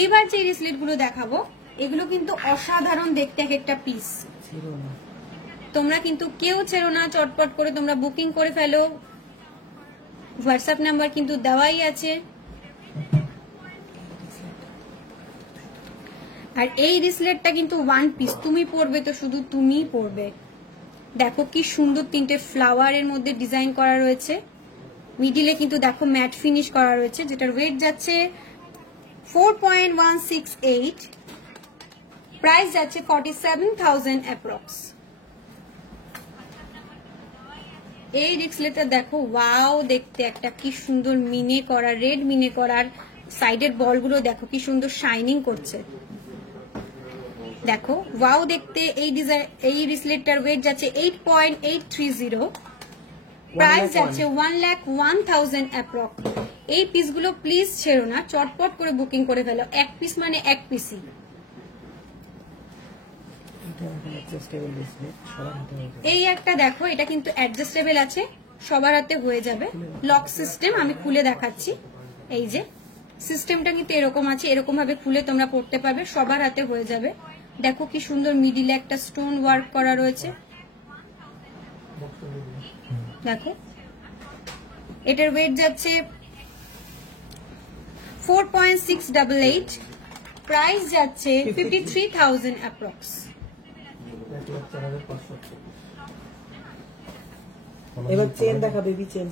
এইবার যে রিসলেট গুলো দেখাবো, এগুলো কিন্তু অসাধারণ দেখতে এক একটা পিস। তোমরা কিন্তু কেউ ছেড়ো না, চটপট করে তোমরা বুকিং করে ফেলো। হোয়াটসঅ্যাপ নাম্বার কিন্তু দেওয়াই আছে। আর এই রিসলেটটা কিন্তু ওয়ান পিস, তুমি পরবে তো শুধু তুমিই পরবে। দেখো কি সুন্দর 3টে ফ্লাওয়ারের মধ্যে ডিজাইন করা রয়েছে, মিডিলে কিন্তু দেখো ম্যাট ফিনিশ করা রয়েছে, যেটার ওয়েট যাচ্ছে 4.168, প্রাইস যাচ্ছে 47,000 অ্যাপ্রক্স। এই রিসলেটটা দেখো, ওয়াও দেখতে একটা কি সুন্দর মিনে করা, রেড মিনে করার সাইডের বলগুলো দেখো কি সুন্দর শাইনিং করছে। দেখো ওয়াও দেখতে এই ডিজাইন, এই রিসলেটটার ওয়েট যাচ্ছে 8.830, প্রাইস যাচ্ছে 1,01,000 অ্যাপ্রক্স। এই পিসগুলো প্লিজ ছেড়ো না, চটপট করে বুকিং করে ফেলো। এক পিস মানে এক পিসই। অ্যাডজাস্টেবল ডিসপ্লে সবার হাতে হয়ে যাবে। এই একটা দেখো, এটা কিন্তু অ্যাডজাস্টেবল আছে, সবার হাতে হয়ে যাবে। লক সিস্টেম, আমি খুলে দেখাচ্ছি। এই যে সিস্টেমটা কিন্তু এরকম আছে, এরকম ভাবে খুলে তোমরা পড়তে পারবে, সবার হাতে হয়ে যাবে। দেখো কি সুন্দর মিডিলে একটা স্টোন ওয়ার্ক করা রয়েছে, দেখো। এটার ওয়েট যাচ্ছে 4.688, প্রাইস যাচ্ছে 53,000 অ্যাপ্রক্স। 1,04,500 এবার চেন দেখা, বেবি চেন।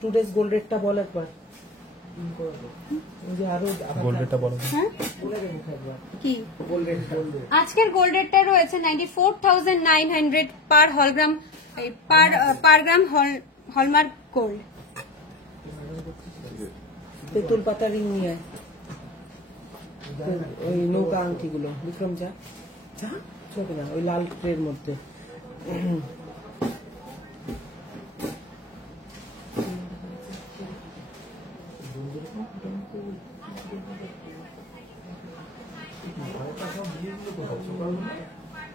টুডেজ গোল্ড রেটটা বল একবার। ওই যে আরো গোল্ড রেটটা বলো। হ্যাঁ বলে দেবো একবার। কি গোল্ড রেট আজকের গোল্ড রেটটা রয়েছে 94,900 পার হলগ্রাম, পার গ্রাম হলমার্ক গোল্ড। তেঁতুল পাতা রিং নিয়ে আয়। ওই নৌকা আংটিগুলো বিক্রম যা যা চোখে না, ওই লাল ট্রের মধ্যে।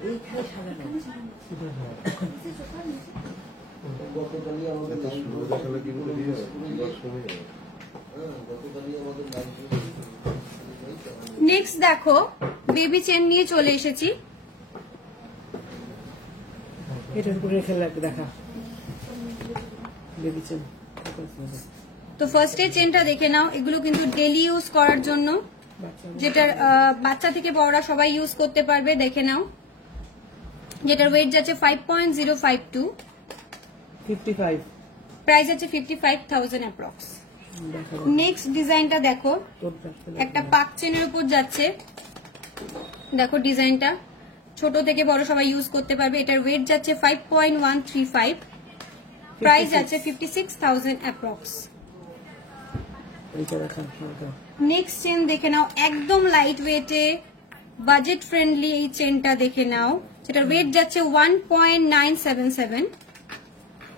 এইখানে সাজানো নেক্সট দেখো, বেবি চেন নিয়ে চলে এসেছি। এটার উপরে রেখে লাগবে, দেখা বেবি চেন। তো ফার্স্টে চেনটা দেখে নাও, এগুলো কিন্তু ডেলি ইউজ করার জন্য, যেটার বাচ্চা থেকে বড়রা সবাই ইউজ করতে পারবে, দেখে নাও। যেটার ওয়েট যাচ্ছে 5.052, 55 প্রাইস আছে 55,000 অ্যাপ্রক্স। দেখা নেক্সট ডিজাইনটা দেখো, তোর রাখতে একটা পাক চেনের উপর যাচ্ছে, দেখো ডিজাইনটা, ছোট থেকে বড় সবাই ইউজ করতে পারবে। এটার ওয়েট যাচ্ছে 5.135, প্রাইস যাচ্ছে 56,000 অ্যাপ্রক্স। এইটা দেখা নেক্সট চেন দেখে নাও, একদম লাইট ওয়েটে, বাজেট ফ্রেন্ডলি এই চেনটা দেখে নাও, যেটার ওয়েট যাচ্ছে 1.977,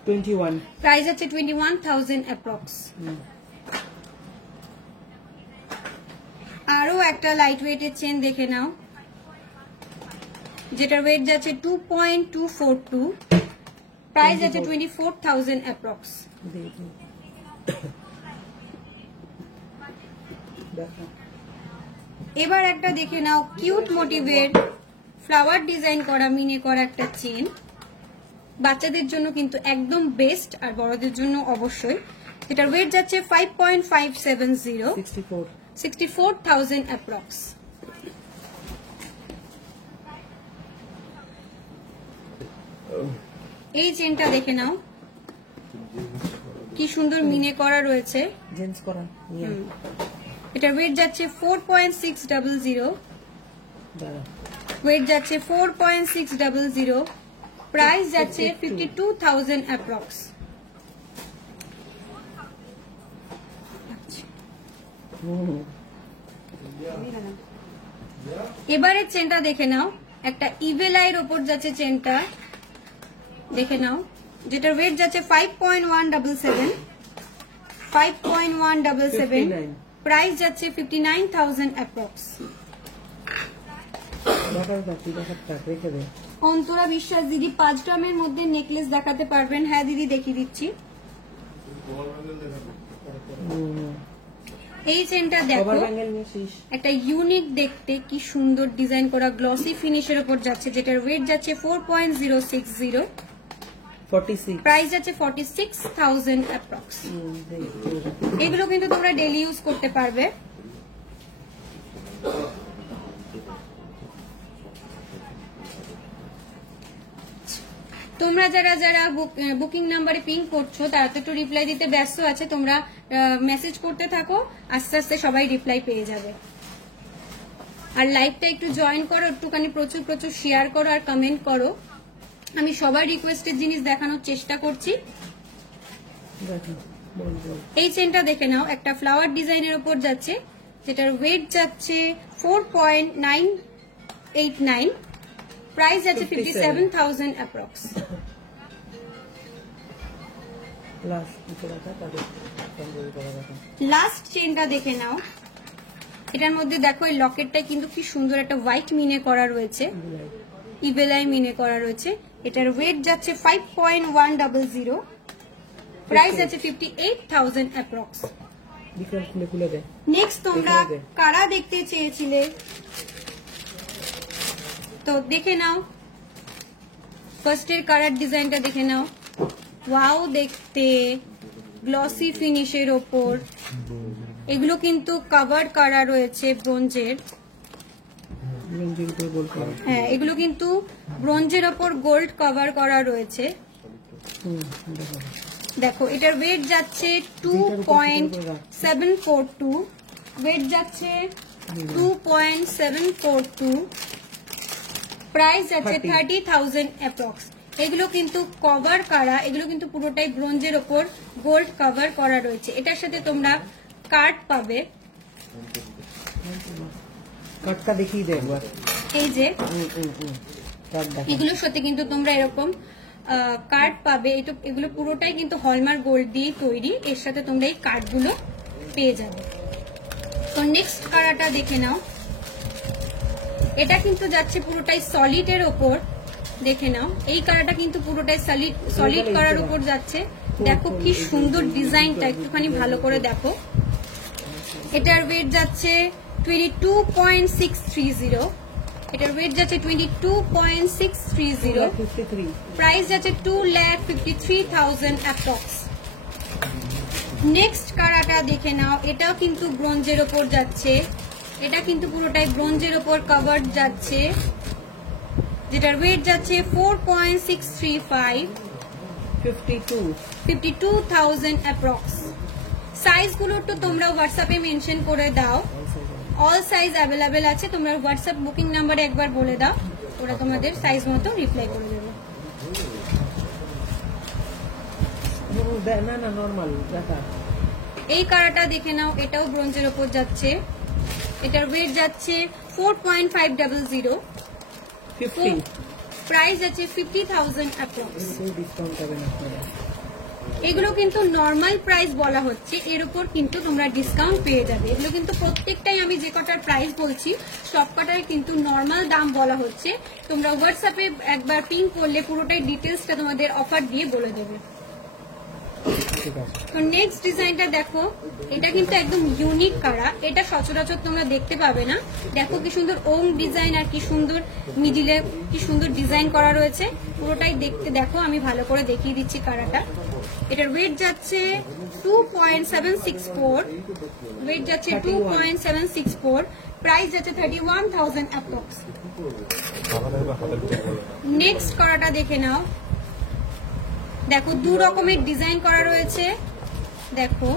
21 প্রাইস আছে 21,000 অ্যাপ্রক্স। আরো একটা লাইট ওয়েটের চেন দেখে নাও, যেটার ওয়েট যাচ্ছে 2.242, প্রাইস আছে 24,000 অ্যাপ্রক্স। দেখা এবার একটা দেখে নাও, কিউট মোটিভের ফ্লাওয়ার ডিজাইন করা মিনে করা একটা চেন, বাচ্চাদের জন্য কিন্তু একদম বেস্ট, আর বড়দের জন্য অবশ্যই। এটার ওয়েট যাচ্ছে 5.570, 64 64,000 অ্যাপ্রক্স। এই চেনটা দেখে নাও, কি সুন্দর মিনে করা রয়েছে, জেন্স করা নিয়ে এটার ওয়েট যাচ্ছে 4.600, দাঁড়া ওয়েট যাচ্ছে 4.600, প্রাইস যাচ্ছে 52,000 অ্যাপ্রক্স। এবারের চেনটা দেখে নাও, একটা ইভেলাইয়ের ওপর যাচ্ছে চেনটা, দেখে নাও, যেটার ওয়েট যাচ্ছে 5.177, 5.177, প্রাইস যাচ্ছে 59,000 অ্যাপ্রক্স। দেখার বাকি দেখার টাক রেখে দে। অন্তরা বিশ্বাস দিদি 5 গ্রামের মধ্যে নেকলেস দেখাতে পারবেন? হ্যাঁ দিদি, দেখিয়ে দিচ্ছি। এই চেনটা দেখো, কভার ব্যাঙ্গেল নিয়ে শেষ। একটা ইউনিক দেখতে, কি সুন্দর ডিজাইন করা গ্লসি ফিনিশের উপর যাচ্ছে, যেটার ওয়েট যাচ্ছে 4.060, 46 প্রাইস যাচ্ছে 46,000 অ্যাপ্রক্স। এগুলো কিন্তু তোমরা ডেলি ইউজ করতে পারবে। তোমরা যারা যারা বুকিং নাম্বারে পিং করছো, তারা তো একটু রিপ্লাই দিতে ব্যস্ত আছে, তোমরা মেসেজ করতে থাকো, আস্তে আস্তে সবাই রিপ্লাই পেয়ে যাবে। আর লাইভটা একটু জয়েন করো, একটুখানি প্রচুর প্রচুর শেয়ার করো আর কমেন্ট করো। আমি সবার রিকোয়েস্টের জিনিস দেখানোর চেষ্টা করছি। এই চেনটা দেখে নাও, একটা ফ্লাওয়ার ডিজাইনের উপর যাচ্ছে, যেটার ওয়েট যাচ্ছে 4.989, প্রাইস আছে 57,000 অ্যাপ্রক্স। লাস্ট কিছু রাখা তাদের কমজোরি করা রাখা। লাস্ট চেনটা দেখে নাও। এটার মধ্যে দেখো এই লকেটটা কিন্তু কি সুন্দর একটা হোয়াইট মিনে করা রয়েছে, ইবেলাই মিনে করা রয়েছে। এটার ওয়েট যাচ্ছে 5.100, প্রাইস আছে 58,000 অ্যাপ্রক্স। বিক্রম খুলে খুলে দেয়। নেক্সট তোমরা কারা দেখতে চেয়েছিলে, তো দেখে নাও। ফার্স্টের কারার ডিজাইনটা দেখে নাও। ওয়াও দেখতে, গ্লসি ফিনিশের ওপর। এগুলো কিন্তু কভার করা রয়েছে ব্রোঞ্জের। ব্রোঞ্জের উপর গোল্ড করা। হ্যাঁ, এগুলো কিন্তু ব্রোঞ্জের ওপর গোল্ড কভার করা রয়েছে। দেখো দেখো এটার ওয়েট যাচ্ছে 2.742, ওয়েট যাচ্ছে 2.742, প্রাইস যাচ্ছে 30,000 অ্যাপ্রক্স। এগুলো কিন্তু কভার করা, এগুলো কিন্তু পুরোটাই ব্রোঞ্জের ওপর গোল্ড কভার করা রয়েছে। এটার সাথে তোমরা কার্ড পাবে, কাটটা দেখিয়ে দে একবার। এই যে কাট দেখো। এগুলোর সাথে কিন্তু তোমরা এরকম কার্ড পাবে। এগুলো পুরোটাই কিন্তু হলমার্ক গোল্ড দিয়ে তৈরি, এর সাথে তোমরা এই কার্ডগুলো পেয়ে যাবে। তো নেক্সট কারাটা দেখে নাও। এটা কিন্তু যাচ্ছে পুরোটাই সলিডের ওপর, দেখে নাও। এই কারাটা কিন্তু পুরোটাই সলিড করার উপর যাচ্ছে। দেখো কি সুন্দর ডিজাইনটা, একটুখানি ভালো করে দেখো। এটার ওয়েট যাচ্ছে 22.630, এটার ওয়েট যাচ্ছে 22.630, প্রাইস যাচ্ছে 2,53,000 অ্যাপ্রক্স। নেক্সট কারাটা দেখে নাও। এটাও কিন্তু ব্রোঞ্জের ওপর যাচ্ছে, এটা কিন্তু পুরোটাই ব্রোঞ্জের ওপর কভার যাচ্ছে, যেটার ওয়েট যাচ্ছে 4.635, 52,000 অ্যাপ্রক্স। সাইজগুলো তো তোমরা হোয়াটসঅ্যাপে মেনশন করে দাও, অল সাইজ অ্যাভেলেবেল আছে। তোমরা হোয়াটসঅ্যাপ বুকিং নাম্বারে একবার বলে দাও, ওরা তোমাদের সাইজ মতো রিপ্লাই করে দেবে। না না নরমাল দেখা। এই কারাটা দেখে নাও, এটাও ব্রোঞ্জের ওপর যাচ্ছে, এটার ওয়েট যাচ্ছে 4.500, 50 প্রাইস আছে 50,000 অ্যাপ্রক্স। ডিসকাউন্ট পাবেন আপনারা। এগুলো কিন্তু নর্মাল প্রাইস বলা হচ্ছে, এর উপর কিন্তু তোমরা ডিসকাউন্ট পেয়ে যাবে। এগুলো কিন্তু প্রত্যেকটাই আমি যে কটার প্রাইস বলছি সব কটার কিন্তু নর্মাল দাম বলা হচ্ছে। তোমরা হোয়াটসঅ্যাপে একবার পিং করলে পুরোটাই ডিটেলসটা তোমাদের অফার দিয়ে বলে দেবে। তো নেক্সট ডিজাইনটা দেখো, এটা কিন্তু একদম ইউনিক কারা, এটা সচরাচর তোমরা দেখতে পাবে না। দেখো কি সুন্দর ওং ডিজাইন, আর কি সুন্দর মিডিলে কি সুন্দর ডিজাইন করা রয়েছে। পুরোটাই দেখতে দেখো, আমি ভালো করে দেখিয়ে দিচ্ছি কারাটা। এটার ওয়েট যাচ্ছে 2.764, ওয়েট যাচ্ছে 2.764, প্রাইস যাচ্ছে 31,000 অ্যাপ্রক্স। নেক্সট কারাটা দেখে নাও। দেখো দু রকমের ডিজাইন করা রয়েছে, দেখো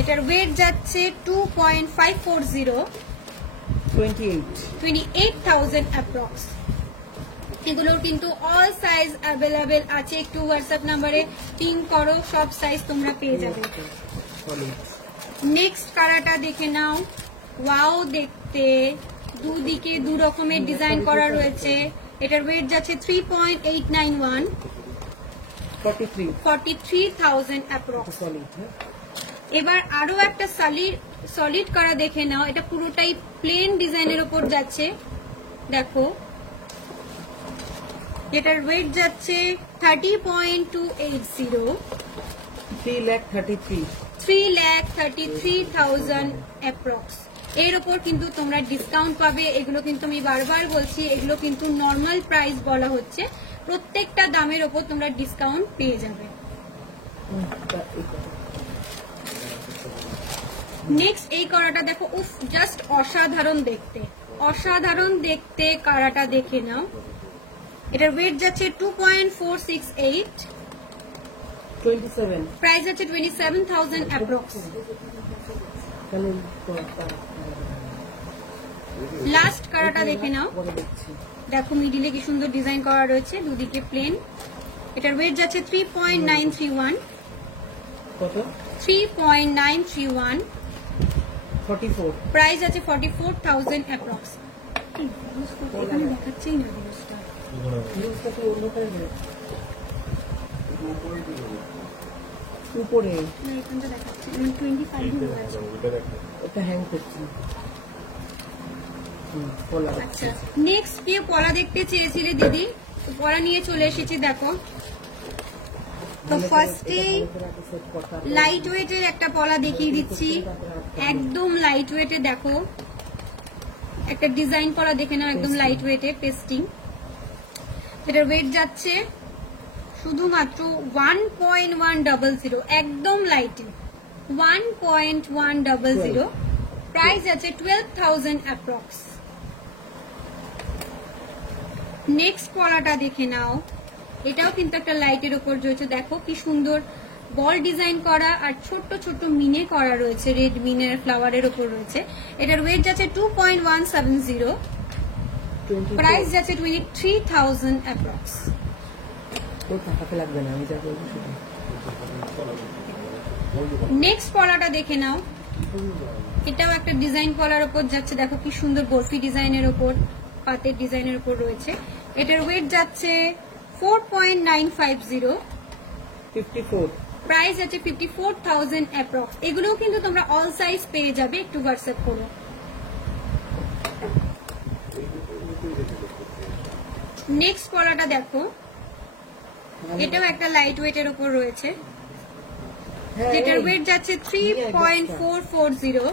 এটার ওয়েট যাচ্ছে 2.540, 28,000 অ্যাপ্রক্স। এগুলোর কিন্তু অল সাইজ অ্যাভেলেবেল আছে, একটু হোয়াটসঅ্যাপ নাম্বারে পিং করো, সব সাইজ তোমরা পেয়ে যাবে। নেক্সট কারাটা দেখে নাও। ওয়াও দেখতে, দুদিকে দু রকমের ডিজাইন করা রয়েছে। এটার ওয়েট যাচ্ছে 3.891, 43,000 অ্যাপ্রক্স। এবার আরো একটা সলিড করা দেখে নাও। এটা পুরোটাই প্লেন ডিজাইনের উপর যাচ্ছে, দেখো যেটার ওয়েট যাচ্ছে 30.280, 3,33,000 অ্যাপ্রক্স। এর উপর কিন্তু তোমরা ডিসকাউন্ট পাবে। এগুলো কিন্তু আমি বারবার বলছি, এগুলো কিন্তু নর্মাল প্রাইস বলা হচ্ছে, প্রত্যেকটা দামের উপর তোমরা ডিসকাউন্ট পেয়ে যাবে। নেক্সট এই কড়াটা দেখো, উফ জাস্ট অসাধারণ দেখতে, অসাধারণ দেখতে কারাটা দেখে নাও। এটার ওয়েট যাচ্ছে 2.468, 27, প্রাইস আছে 27,000 অ্যাপ্রক্স। লাস্ট কারাটা দেখে নাও। দেখো মিডিলে কি সুন্দর ডিজাইন করা রয়েছে, দুদিকে প্লেন। এটার ওয়েট যাচ্ছে 3.931, কত? 3.931, 44, প্রাইস আছে 44,000 অ্যাপ্রক্স। এখানে দেখাচ্ছেই না জিনিসটা। উপরে না এখানটা দেখাচ্ছে 25 হয়ে গেছে। এটা হ্যাং করছে। পলা আচ্ছা নেক্সট কি পলা দেখতে চেয়েছিলে দিদি, তো পলা নিয়ে চলে এসেছি দেখো। তো ফার্স্টেই লাইট ওয়েটের একটা পলা দেখিয়ে দিচ্ছি, একদম লাইট ওয়েটে। দেখো একটা ডিজাইন পলা দেখে নাও, একদম লাইট ওয়েটে পেস্টিং। এটার ওয়েট যাচ্ছে শুধুমাত্র 1.100, একদম লাইটে 1.100। প্রাইস আছে 12,000 অ্যাপ্রক্স। নেক্সট পলাটা দেখে নাও, এটাও কিন্তু একটা লাইটের উপর রয়েছে। দেখো কি সুন্দর বল ডিজাইন করা আর ছোট্ট ছোট্ট মিনে করা রয়েছে, রেড মিনের ফ্লাওয়ারের উপর রয়েছে। এটার ওয়েট যাচ্ছে 2.170, প্রাইস যাচ্ছে 23,000 অ্যাপ্রক্স। তোর টাকাতে লাগবে না, আমি যা বলবো সেটা। নেক্সট পলাটা দেখে নাও, এটাও একটা ডিজাইন পলার উপর যাচ্ছে। দেখো কি সুন্দর বরফি ডিজাইনের উপর, পাতের ডিজাইনের উপর রয়েছে। এটার ওয়েট যাচ্ছে 4.950, 54 প্রাইস আছে 54,000 অ্যাপ্রক্স। এগুলোও কিন্তু তোমরা অল সাইজ পেয়ে যাবে, একটু হোয়াটসঅ্যাপ করো। নেক্সট পলাটা দেখো, এটাও একটা লাইট ওয়েটের উপর রয়েছে, যেটার ওয়েট যাচ্ছে 3.440,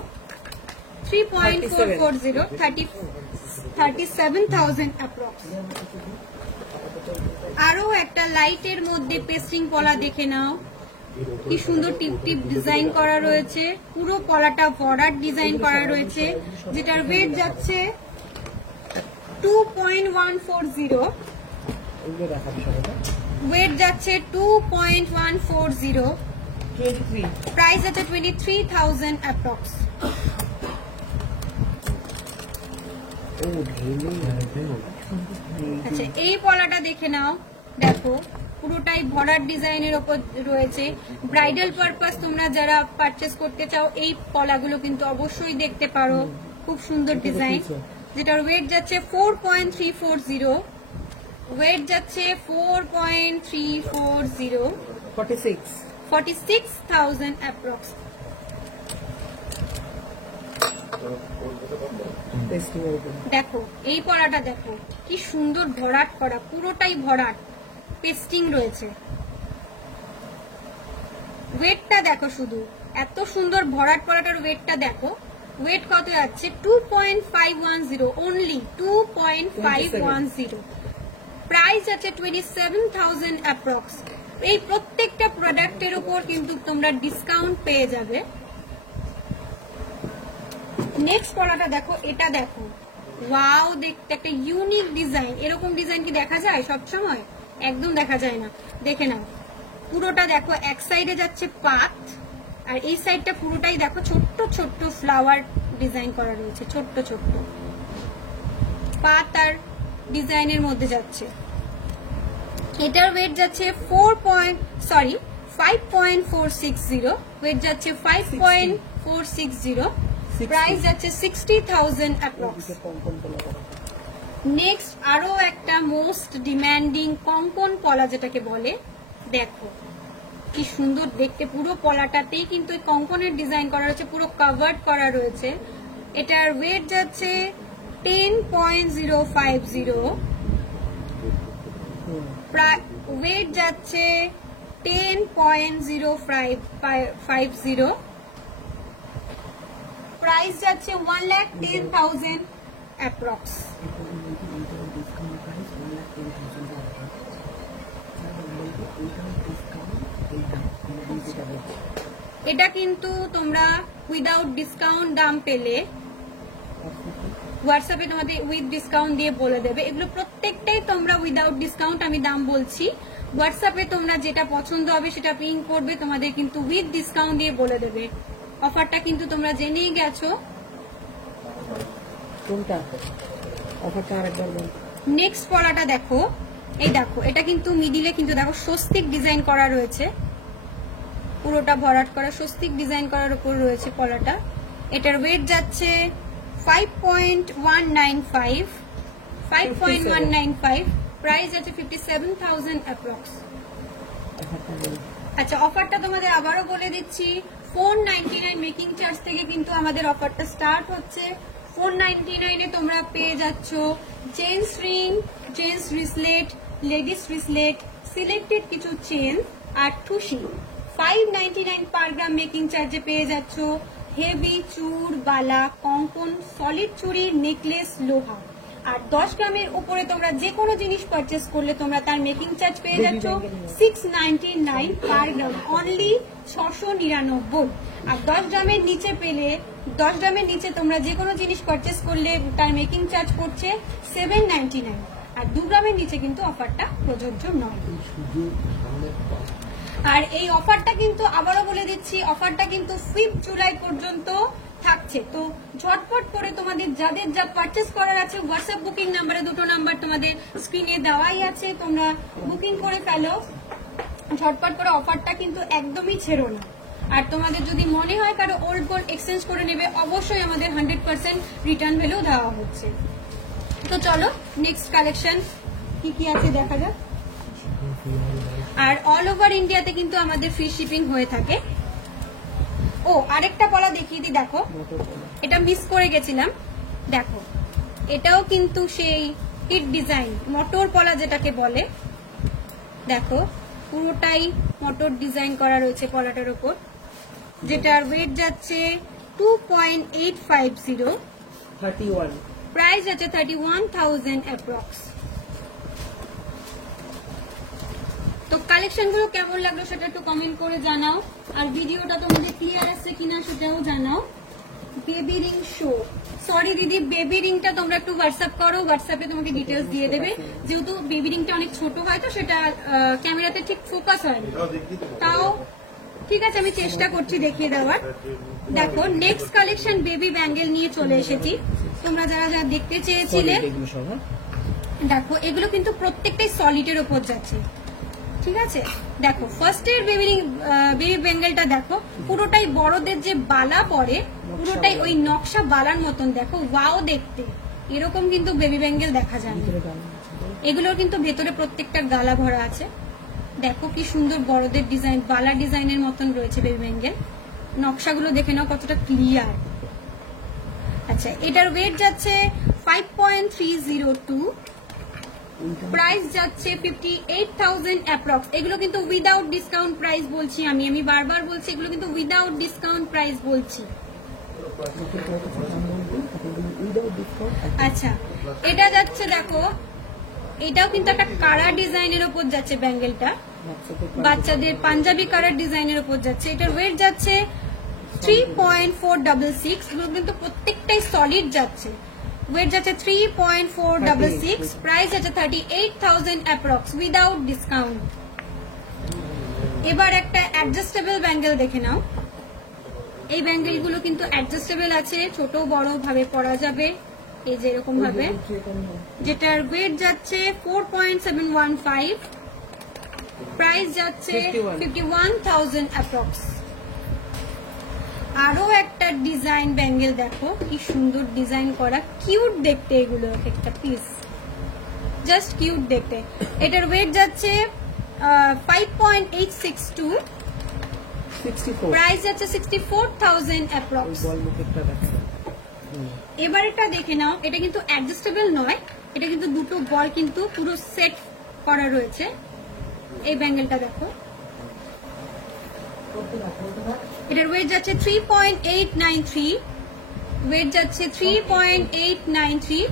37,000 অ্যাপ্রক্স। আরো একটা লাইটের মধ্যে পেস্টিং পলা দেখে নাও, কি সুন্দর টিপ টিপ ডিজাইন করা রয়েছে, পুরো পলাটা বর্ডার ডিজাইন করা রয়েছে, যেটার ওয়েট যাচ্ছে 2.140, এগুলো দেখাবি সবাইকে। ওয়েট যাচ্ছে 2.140, 23 প্রাইস আছে 23,000 অ্যাপ্রক্স। ও ঢেলে আচ্ছা এই পলাটা দেখে নাও, দেখো পুরোটাই ভরাট ডিজাইনের ওপর রয়েছে। ব্রাইডাল পারপাস তোমরা যারা পারচেস করতে চাও এই পলাগুলো কিন্তু অবশ্যই দেখতে পারো, খুব সুন্দর ডিজাইন। যেটার ওয়েট যাচ্ছে 4.340, ওয়েট যাচ্ছে 4.340, 46 46,000 অ্যাপ্রক্স। টেস্টিং এর উপর। দেখো এই পলাটা দেখো কি সুন্দর ভরাট করা, পুরোটাই ভরাট পেস্টিং রয়েছে। ওয়েটটা দেখো, শুধু এত সুন্দর ভরাট পলাটার ওয়েটটা দেখো। ওয়েট কত যাচ্ছে 2.510, অনলি 2.510, প্রাইস আছে 27,000 অ্যাপ্রক্স। এই প্রত্যেকটা প্রোডাক্টের উপর কিন্তু তোমরা ডিসকাউন্ট পেয়ে যাবে। নেক্সট পলাটা দেখো, এটা দেখো, ওয়াও দেখতে একটা ইউনিক ডিজাইন। এরকম ডিজাইন কি দেখা যায় সব সময়? একদম দেখা যায় না। দেখে নাও পুরোটা দেখো, এক সাইডে যাচ্ছে পাত আর এই সাইডটা পুরোটাই দেখো ছোট্ট ছোট্ট ফ্লাওয়ার ডিজাইন করা রয়েছে, ছোট্ট ছোট্ট পাত আর ডিজাইনের মধ্যে যাচ্ছে। এটার ওয়েট যাচ্ছে 5.460, ওয়েট যাচ্ছে 5.460, প্রাইস যাচ্ছে 60,000 অ্যাপ্রক্স। কম পলা করা। নেক্সট আরো একটা মোস্ট ডিমান্ডিং কঙ্কন পলা যেটাকে বলে, দেখো কি সুন্দর দেখতে, পুরো পলাটাতেই কিন্তু এই কঙ্কনের ডিজাইন করা রয়েছে, পুরো কভার্ড করা রয়েছে। এটার ওয়েট যাচ্ছে 10.050, ওয়েট যাচ্ছে 10.050, প্রাইস যাচ্ছে 1,10,000 অ্যাপ্রক্স। এটা কিন্তু তোমরা উইদাউট ডিসকাউন্ট দাম পেলে হোয়াটসঅ্যাপে তোমাদের উইথ ডিসকাউন্ট দিয়ে বলে দেবে। এগুলো প্রত্যেকটাই তোমরা উইদাউট ডিসকাউন্ট আমি দাম বলছি। হোয়াটসঅ্যাপে তোমরা যেটা পছন্দ হবে সেটা পিং করবে, তোমাদের কিন্তু উইথ ডিসকাউন্ট দিয়ে বলে দেবে। অফারটা কিন্তু তোমরা জেনেই গেছো। কোনটা অফারটা আরেকবার বল। নেক্সট পলাটা দেখো, এই দেখো এটা কিন্তু মিডিলে কিন্তু দেখো স্বস্তিক ডিজাইন করা রয়েছে, পুরোটা ভরাট করা স্বস্তিক ডিজাইন করার উপর রয়েছে পলাটা। এটার ওয়েট যাচ্ছে 5.195, প্রাইস আছে 57,000 অ্যাপ্রক্স। অফারটা নেই। আচ্ছা, অফারটা তোমাদের আবারও বলে দিচ্ছি। 499 মেকিং চার্জ থেকে কিন্তু আমাদের অফারটা স্টার্ট হচ্ছে। 499 এ তোমরা পেয়ে যাচ্ছ gents ring, gents bracelet, ladies bracelet, selected কিছু চেন আর টুসি। 599 পার গ্রাম মেকিং চার্জে পেয়ে যাচ্ছ হেভি চুর, বালা, কঙ্কন, সলিড চুড়ি, নেকলেস, লোহা। আর 10 গ্রামের উপরে তোমরা যে কোনো জিনিস পারচেস করলে তোমরা তার মেকিং চার্জ পেয়ে যাচ্ছ 699 পার গ্রাম, অনলি 699। আর 10 গ্রামের নিচে পেলে 10 গ্রামের নিচে তোমরা যে কোনো জিনিস পারচেস করলে তার মেকিং চার্জ পড়ছে 799। আর 2 গ্রামের নিচে কিন্তু অফারটা প্রযোজ্য নয়। আর এই অফারটা কিন্তু আবারও বলে দিচ্ছি, অফারটা কিন্তু 5 জুলাই পর্যন্ত থাকছে। তো ঝটপট করে তোমাদের যাদের যা পারচেস করার আছে হোয়াটসঅ্যাপ বুকিং নাম্বারে, দুটো নাম্বার তোমাদের স্ক্রিনে দেওয়াই আছে, তোমরা বুকিং করে ফেলো ঝটপট করে। অফারটা কিন্তু একদমই ছেড়ো না। আর তোমাদের যদি মনে হয় কারো ওল্ড গোল্ড এক্সচেঞ্জ করে নেবে, অবশ্যই আমাদের 100% রিটার্ন ভ্যালু দেওয়া হচ্ছে। তো চলো নেক্সট কালেকশন কি কি আছে দেখা যাক। আর অল ওভার ইন্ডিয়াতে কিন্তু আমাদের ফ্রি শিপিং হয়ে থাকে। ও আরেকটা পলা দেখিয়ে দিই, দেখো এটা মিস করে গেছিলাম। দেখো এটাও কিন্তু সেই হিট ডিজাইন, মটর পলা যেটাকে বলে। দেখো পুরোটাই মটর ডিজাইন করা রয়েছে পলাটার উপর, যেটার ওয়েট যাচ্ছে 2.850, 31। প্রাইস যাচ্ছে 31,000 অ্যাপ্রক্স। তো কালেকশন গুলো কেমন লাগলো সেটা একটু কমেন্ট করে জানাও। আর ভিডিওটা তোমাদের ক্লিয়ার আসছে কিনা সেটাও জানাও। বেবি রিং শো, সরি দিদি, বেবি রিংটা তোমরা একটু হোয়াটসঅ্যাপ করো, হোয়াটসঅ্যাপে তোমাকে ডিটেলস দিয়ে দেবে। যেহেতু বেবি রিংটা অনেক ছোট হয় তো সেটা ক্যামেরাতে ঠিক ফোকাস হয় না, তাও ঠিক আছে আমি চেষ্টা করছি দেখিয়ে দেওয়ার। দেখো নেক্সট কালেকশন বেবি ব্যাঙ্গেল নিয়ে চলে এসেছি। তোমরা যারা যারা দেখতে চেয়েছিলে, দেখো এগুলো কিন্তু প্রত্যেকটাই সলিডের ওপর যাচ্ছে, ঠিক আছে। দেখো ফার্স্টের বেবি বেঙ্গলটা দেখো, পুরোটাই বড়দের যে বালা পরে পুরোটাই ওই নকশা বালার মতন, দেখো ওয়াও দেখতে। এরকম কিন্তু বেবি বেঙ্গল দেখা যায় না। এগুলোর কিন্তু ভেতরে প্রত্যেকটা গালা ভরা আছে। দেখো কি সুন্দর বড়দের ডিজাইন, বালা ডিজাইনের মতন রয়েছে বেবি বেঙ্গল। নকশাগুলো দেখে নাও কতটা ক্লিয়ার। আচ্ছা এটার ওয়েট যাচ্ছে 5.302, প্রাইস যাচ্ছে 58,000 অ্যাপ্রক্স। এগুলো কিন্তু উইদাউট ডিসকাউন্ট প্রাইস বলছি আমি বারবার বলছি এগুলো কিন্তু উইদাউট ডিসকাউন্ট প্রাইস বলছি। আচ্ছা এটা যাচ্ছে, দেখো এটাও কিন্তু একটা কারা ডিজাইনের উপর যাচ্ছে ব্যাঙ্গেলটা, বাচ্চাদের পাঞ্জাবি কারার ডিজাইনের উপর যাচ্ছে। এটার ওয়েট যাচ্ছে 3.466, এগুলো কিন্তু প্রত্যেকটাই সলিড যাচ্ছে। ওয়েট যাচ্ছে 3.466, প্রাইস যাচ্ছে 38,000 অ্যাপ্রক্স উইদাউট ডিসকাউন্ট। এবার একটা অ্যাডজাস্টেবল ব্যাঙ্গেল দেখে নাও। এই ব্যাঙ্গেল গুলো কিন্তু অ্যাডজাস্টেবল আছে, ছোট বড় ভাবে পরা যাবে এই যে এরকম ভাবে। যেটার ওয়েট যাচ্ছে 4.715, প্রাইস যাচ্ছে 51,000 অ্যাপ্রক্স। আরো একটা ডিজাইন ব্যাঙ্গেল দেখো কি সুন্দর ডিজাইন করা, কিউট দেখতে এগুলো একটা পিস, জাস্ট কিউট দেখতে। এটার ওয়েট যাচ্ছে 5.862, প্রাইস যাচ্ছে 64,000 অ্যাপ্রক্স। এবার এটা দেখে নাও, এটা কিন্তু অ্যাডজাস্টেবল নয়, এটা কিন্তু দুটো বল কিন্তু পুরো সেট করা রয়েছে। এই ব্যাঙ্গেলটা দেখো, এটার ওয়েট যাচ্ছে 3.893, ওয়েট যাচ্ছে 3.893,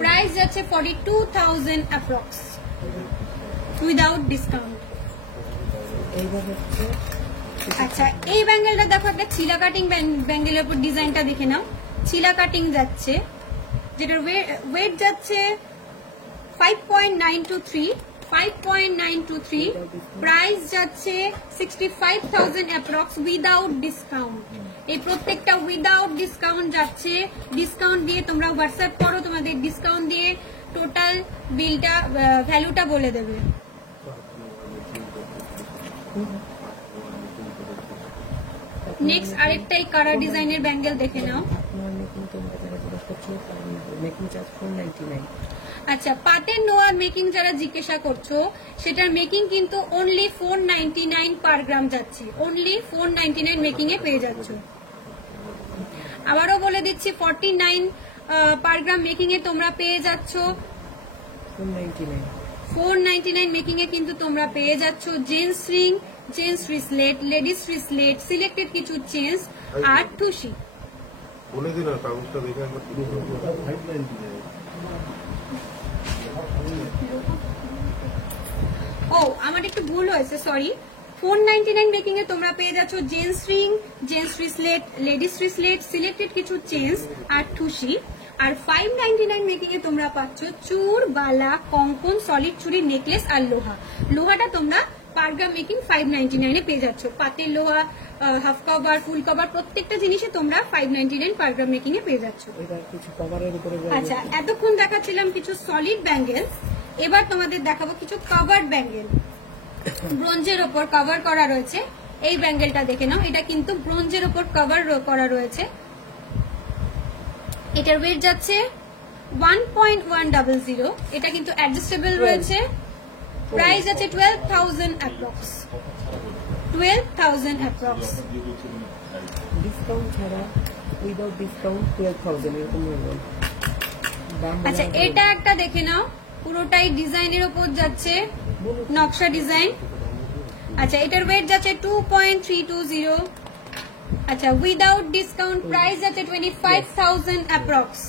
প্রাইস যাচ্ছে 42,000 অ্যাপ্রক্স উইদাউট ডিসকাউন্ট। আচ্ছা এই ব্যাঙ্গেলটা দেখো, একটা ছিলা কাটিং ব্যাঙ্গেলের উপর ডিজাইনটা দেখে নাও, ছিলা কাটিং যাচ্ছে, যেটার ওয়েট যাচ্ছে 5.923, প্রাইস যাচ্ছে 65,000 অ্যাপ্রক্স উইদাউট ডিসকাউন্ট। এই প্রত্যেকটা উইদাউট ডিসকাউন্ট যাচ্ছে। ডিসকাউন্ট দিয়ে তোমরা হোয়াটসঅ্যাপ করো, তোমাদের ডিসকাউন্ট দিয়ে টোটাল বিলটা ভ্যালুটা বলে দেবে। নেক্সট আরেকটা এই কারা ডিজাইনের ব্যাঙ্গেল দেখে নাও। আচ্ছা, পাতের নোয়ার মেকিং যারা জিজ্ঞাসা করছো, সেটার মেকিং কিন্তু অনলি 499 পার গ্রাম যাচ্ছে, অনলি 499 মেকিং এ পেয়ে যাচ্ছ। আবারও বলে দিচ্ছি 49 পার গ্রাম মেকিং এ তোমরা পেয়ে যাচ্ছ 499 মেকিং এ কিন্তু তোমরা পেয়ে যাচ্ছ gents ring, gents bracelet, ladies bracelet, selected কিছু চেঞ্জ আর টুসি। বলে দিন আর কাগজটা দেখে আমরা ও আমার একটু ভুল হয়েছে, সরি। 499 মেকিং এ তোমরা পেয়ে যাচ্ছ gents ring, gents bracelet, ladies bracelet, selected কিছু চেঞ্জ আর টুসি। আর 599 মেকিং এ তোমরা পাচ্ছ চূড়, বালা, কঙ্কন, সলিড চুড়ি, নেকলেস আর লোহা। লোহাটা তোমরা পার গ্রাম মেকিং 599 এ পেয়ে যাচ্ছ। পাতের লোহা, হাফ কভার, ফুল কভার প্রত্যেকটা জিনিসে তোমরা 599 পার গ্রাম মেকিং এ পেয়ে যাচ্ছ। আচ্ছা, এতক্ষণ দেখাচ্ছিলাম কিছু সলিড ব্যাঙ্গেল, এবার তোমাদের দেখাবো কিছু কভার্ড ব্যাঙ্গেল। ব্রোঞ্জের ওপর কভার করা রয়েছে, এই ব্যাঙ্গেলটা দেখে নাও, এটা কিন্তু ব্রোঞ্জের ওপর কভার করা রয়েছে। এটার ওয়েট যাচ্ছে 1.100, এটা কিন্তু অ্যাডজাস্টেবল রয়েছে। প্রাইস আছে 12,000 অ্যাপ্রক্স, 12,000 অ্যাপ্রক্স। ডিসকাউন্ট ছাড়া উইদাউট ডিসকাউন্ট 12,000 এরকম বলবেন। আচ্ছা, এটা একটা দেখে নাও, পুরোটাই ডিজাইনের উপর যাচ্ছে, নকশা ডিজাইন। আচ্ছা, এটার ওয়েট যাচ্ছে 2.320। আচ্ছা, উইদাউট ডিসকাউন্ট প্রাইস যাচ্ছে 25,000 অ্যাপ্রক্স,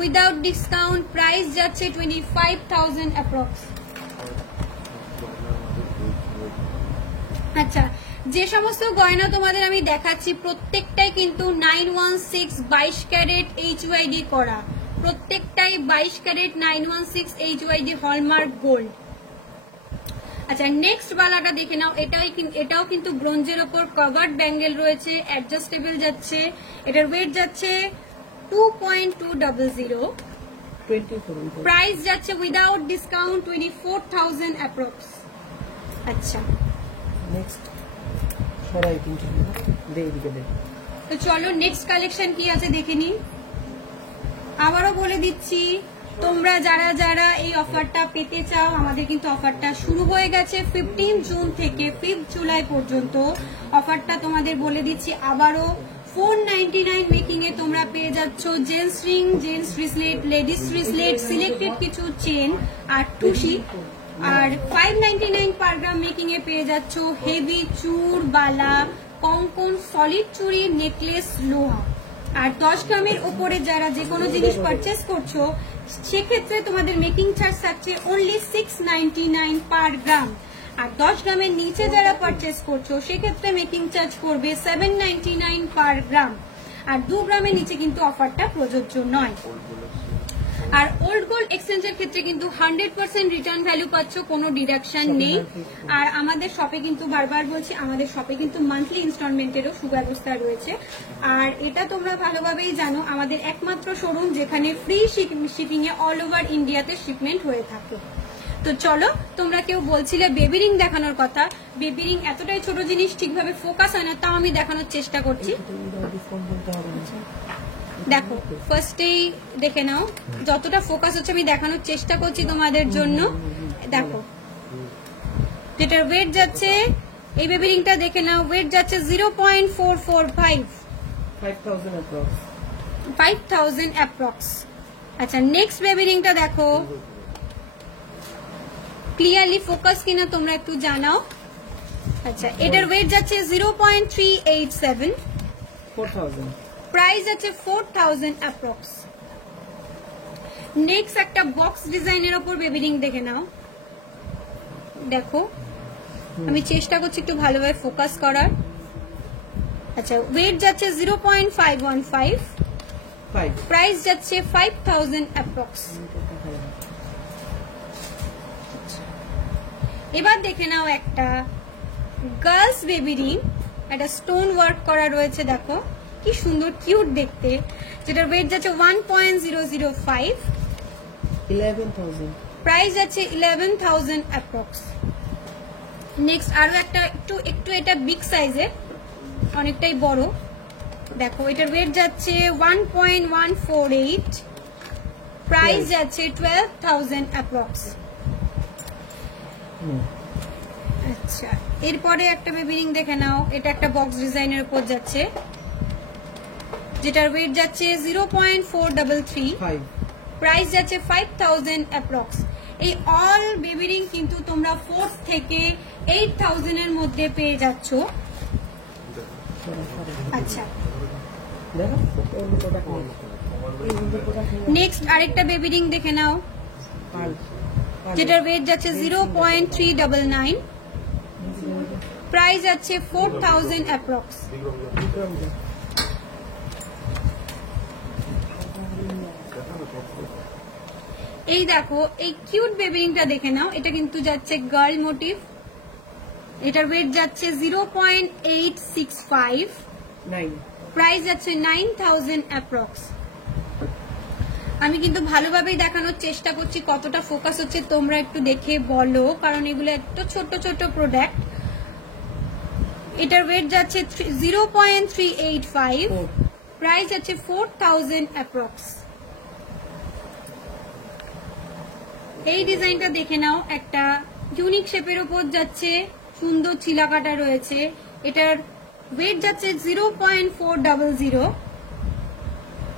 উইদাউট ডিসকাউন্ট প্রাইস যাচ্ছে 25,000 অ্যাপ্রক্স। আচ্ছা, যে সমস্ত গয়না তোমাদের আমি দেখাচ্ছি প্রত্যেকটাই কিন্তু 916 22 ক্যারেট HYD করা, প্রত্যেকটাই 22 ক্যারেট 916 HYD হলমার্ক গোল্ড। আচ্ছা, নেক্সট বালাটা দেখে নাও, এটাও কিন্তু ব্রোঞ্জের ওপর কভার্ড ব্যাঙ্গেল রয়েছে, অ্যাডজাস্টেবল যাচ্ছে। এটার ওয়েট যাচ্ছে 2.200, প্রাইস যাচ্ছে উইদাউট ডিসকাউন্ট 24,000 অ্যাপ্রক্স। আচ্ছা, নেক্সট সরাই কিন্তু এইদিকে দে। তো চলো নেক্সট কালেকশন কি আছে দেখে নিই। আবারও বলে দিচ্ছি, তোমরা যারা যারা এই অফারটা পেতে চাও, আমাদের কিন্তু অফারটা শুরু হয়ে গেছে 15 জুন থেকে 5 জুলাই পর্যন্ত। অফারটা তোমাদের বলে দিচ্ছি আবারও, 499 মেকিং এ তোমরা পেয়ে যাচ্ছ gents ring, gents bracelet, ladies bracelet, selected কিছু চেন আর টুসি। আর 599 পার গ্রাম মেকিং এ পেয়ে যাচ্ছ হেভি চূড়, বালা, কঙ্কন, সলিড চুড়ি, নেকলেস, লোহা। আর 10 গ্রামের উপরে যারা যে কোনো জিনিস পারচেস করছো, সেক্ষেত্রে তোমাদের মেকিং চার্জ থাকছে অনলি 699 পার গ্রাম। আর 10 গ্রামের নিচে যারা পারচেস করছো, সেক্ষেত্রে মেকিং চার্জ করবে 799 পার গ্রাম। আর 2 গ্রামের নিচে কিন্তু অফারটা প্রযোজ্য নয়। আর ওল্ড গোল্ড এক্সচেঞ্জের ক্ষেত্রে কিন্তু 100% রিটার্ন ভ্যালু পাচ্ছ, কোনো ডিডাকশন নেই। আর আমাদের শপে কিন্তু বারবার বলছি, আমাদের শপে কিন্তু মান্থলি ইনস্টলমেন্টেরও সুব্যবস্থা রয়েছে। আর এটা তোমরা ভালোভাবেই জানো, আমাদের একমাত্র শোরুম যেখানে ফ্রি শিপিং এ অল ওভার ইন্ডিয়াতে শিপমেন্ট হয়ে থাকে। তো চলো, তোমরা কেউ বলছিলে বেবি রিং দেখানোর কথা, বেবি রিং এতটাই ছোট জিনিস, ঠিকভাবে ফোকাস হয় না, তাও আমি দেখানোর চেষ্টা করছি। দেখো, ফার্স্টেই দেখে নাও, যতটা ফোকাস হচ্ছে আমি দেখানোর চেষ্টা করছি তোমাদের জন্য। দেখো, যেটার ওয়েট যাচ্ছে, এই বেবি রিংটা দেখে নাও, ওয়েট যাচ্ছে 0.445, 5,000 অ্যাপ্রক্স। আচ্ছা, নেক্সট বেবি রিংটা দেখো, ক্লিয়ারলি ফোকাস কিনা তোমরা একটু জানাও। আচ্ছা, এটার ওয়েট যাচ্ছে 0.387, 4,000, প্রাইস আছে 4,000 অ্যাপ্রক্স। নেক্সট একটা বক্স ডিজাইনের ওপর বেবি রিং দেখে নাও। দেখো, আমি চেষ্টা করছি একটু ভালোভাবে ফোকাস করার। আচ্ছা, ওয়েট যাচ্ছে 0.515, প্রাইস যাচ্ছে 5,000 অ্যাপ্রক্স। এবার দেখে নাও একটা গার্লস বেবি রিং, একটা স্টোন ওয়ার্ক করা রয়েছে, দেখো কি সুন্দর কিউট দেখতে, যেটার ওয়েট যাচ্ছে 1.005, 11,000, প্রাইস যাচ্ছে 11,000 অ্যাপ্রক্স। নেক্সট আরো একটা একটু এটা বিগ সাইজের, অনেকটাই বড়, দেখো এটার ওয়েট যাচ্ছে 1.148, প্রাইস যাচ্ছে 12,000 অ্যাপ্রক্স। আচ্ছা, এরপরে একটা বেবি রিং দেখে নাও, এটা একটা বক্স ডিজাইনের উপর যাচ্ছে, যেটার ওয়েট যাচ্ছে 0.433, 5 প্রাইস যাচ্ছে 5,000 অ্যাপ্রক্স। এই অল বেবি রিং কিন্তু তোমরা 4 থেকে 8,000 এর মধ্যে পেয়ে যাচ্ছ। আচ্ছা, দেখো অন্য প্রোডাক্ট নেই, এই অন্য প্রোডাক্ট নেই। নেক্সট আরেকটা বেবি রিং দেখে নাও, পাল যেটার ওয়েট যাচ্ছে 0.399, প্রাইস যাচ্ছে 4,000 অ্যাপ্রক্স। বিক্রম দা। এই দেখো, এই কিউট বেবি রিংটা দেখে নাও, এটা কিন্তু যাচ্ছে গার্ল মোটিভ, এটার ওয়েট যাচ্ছে 0.865, 9 প্রাইস যাচ্ছে 9,000 অ্যাপ্রক্স। আমি কিন্তু ভালোভাবেই দেখানোর চেষ্টা করছি, কতটা ফোকাস হচ্ছে তোমরা একটু দেখে বলো, কারণ এগুলো একটু ছোট ছোট প্রোডাক্ট। এটার ওয়েট যাচ্ছে 0.385, প্রাইস যাচ্ছে 4,000 অ্যাপ্রক্স। এই ডিজাইনটা দেখে নাও, একটা ইউনিক শেপের উপর যাচ্ছে, সুন্দর চিলাকাটা রয়েছে, এটার ওয়েট যাচ্ছে 0.400,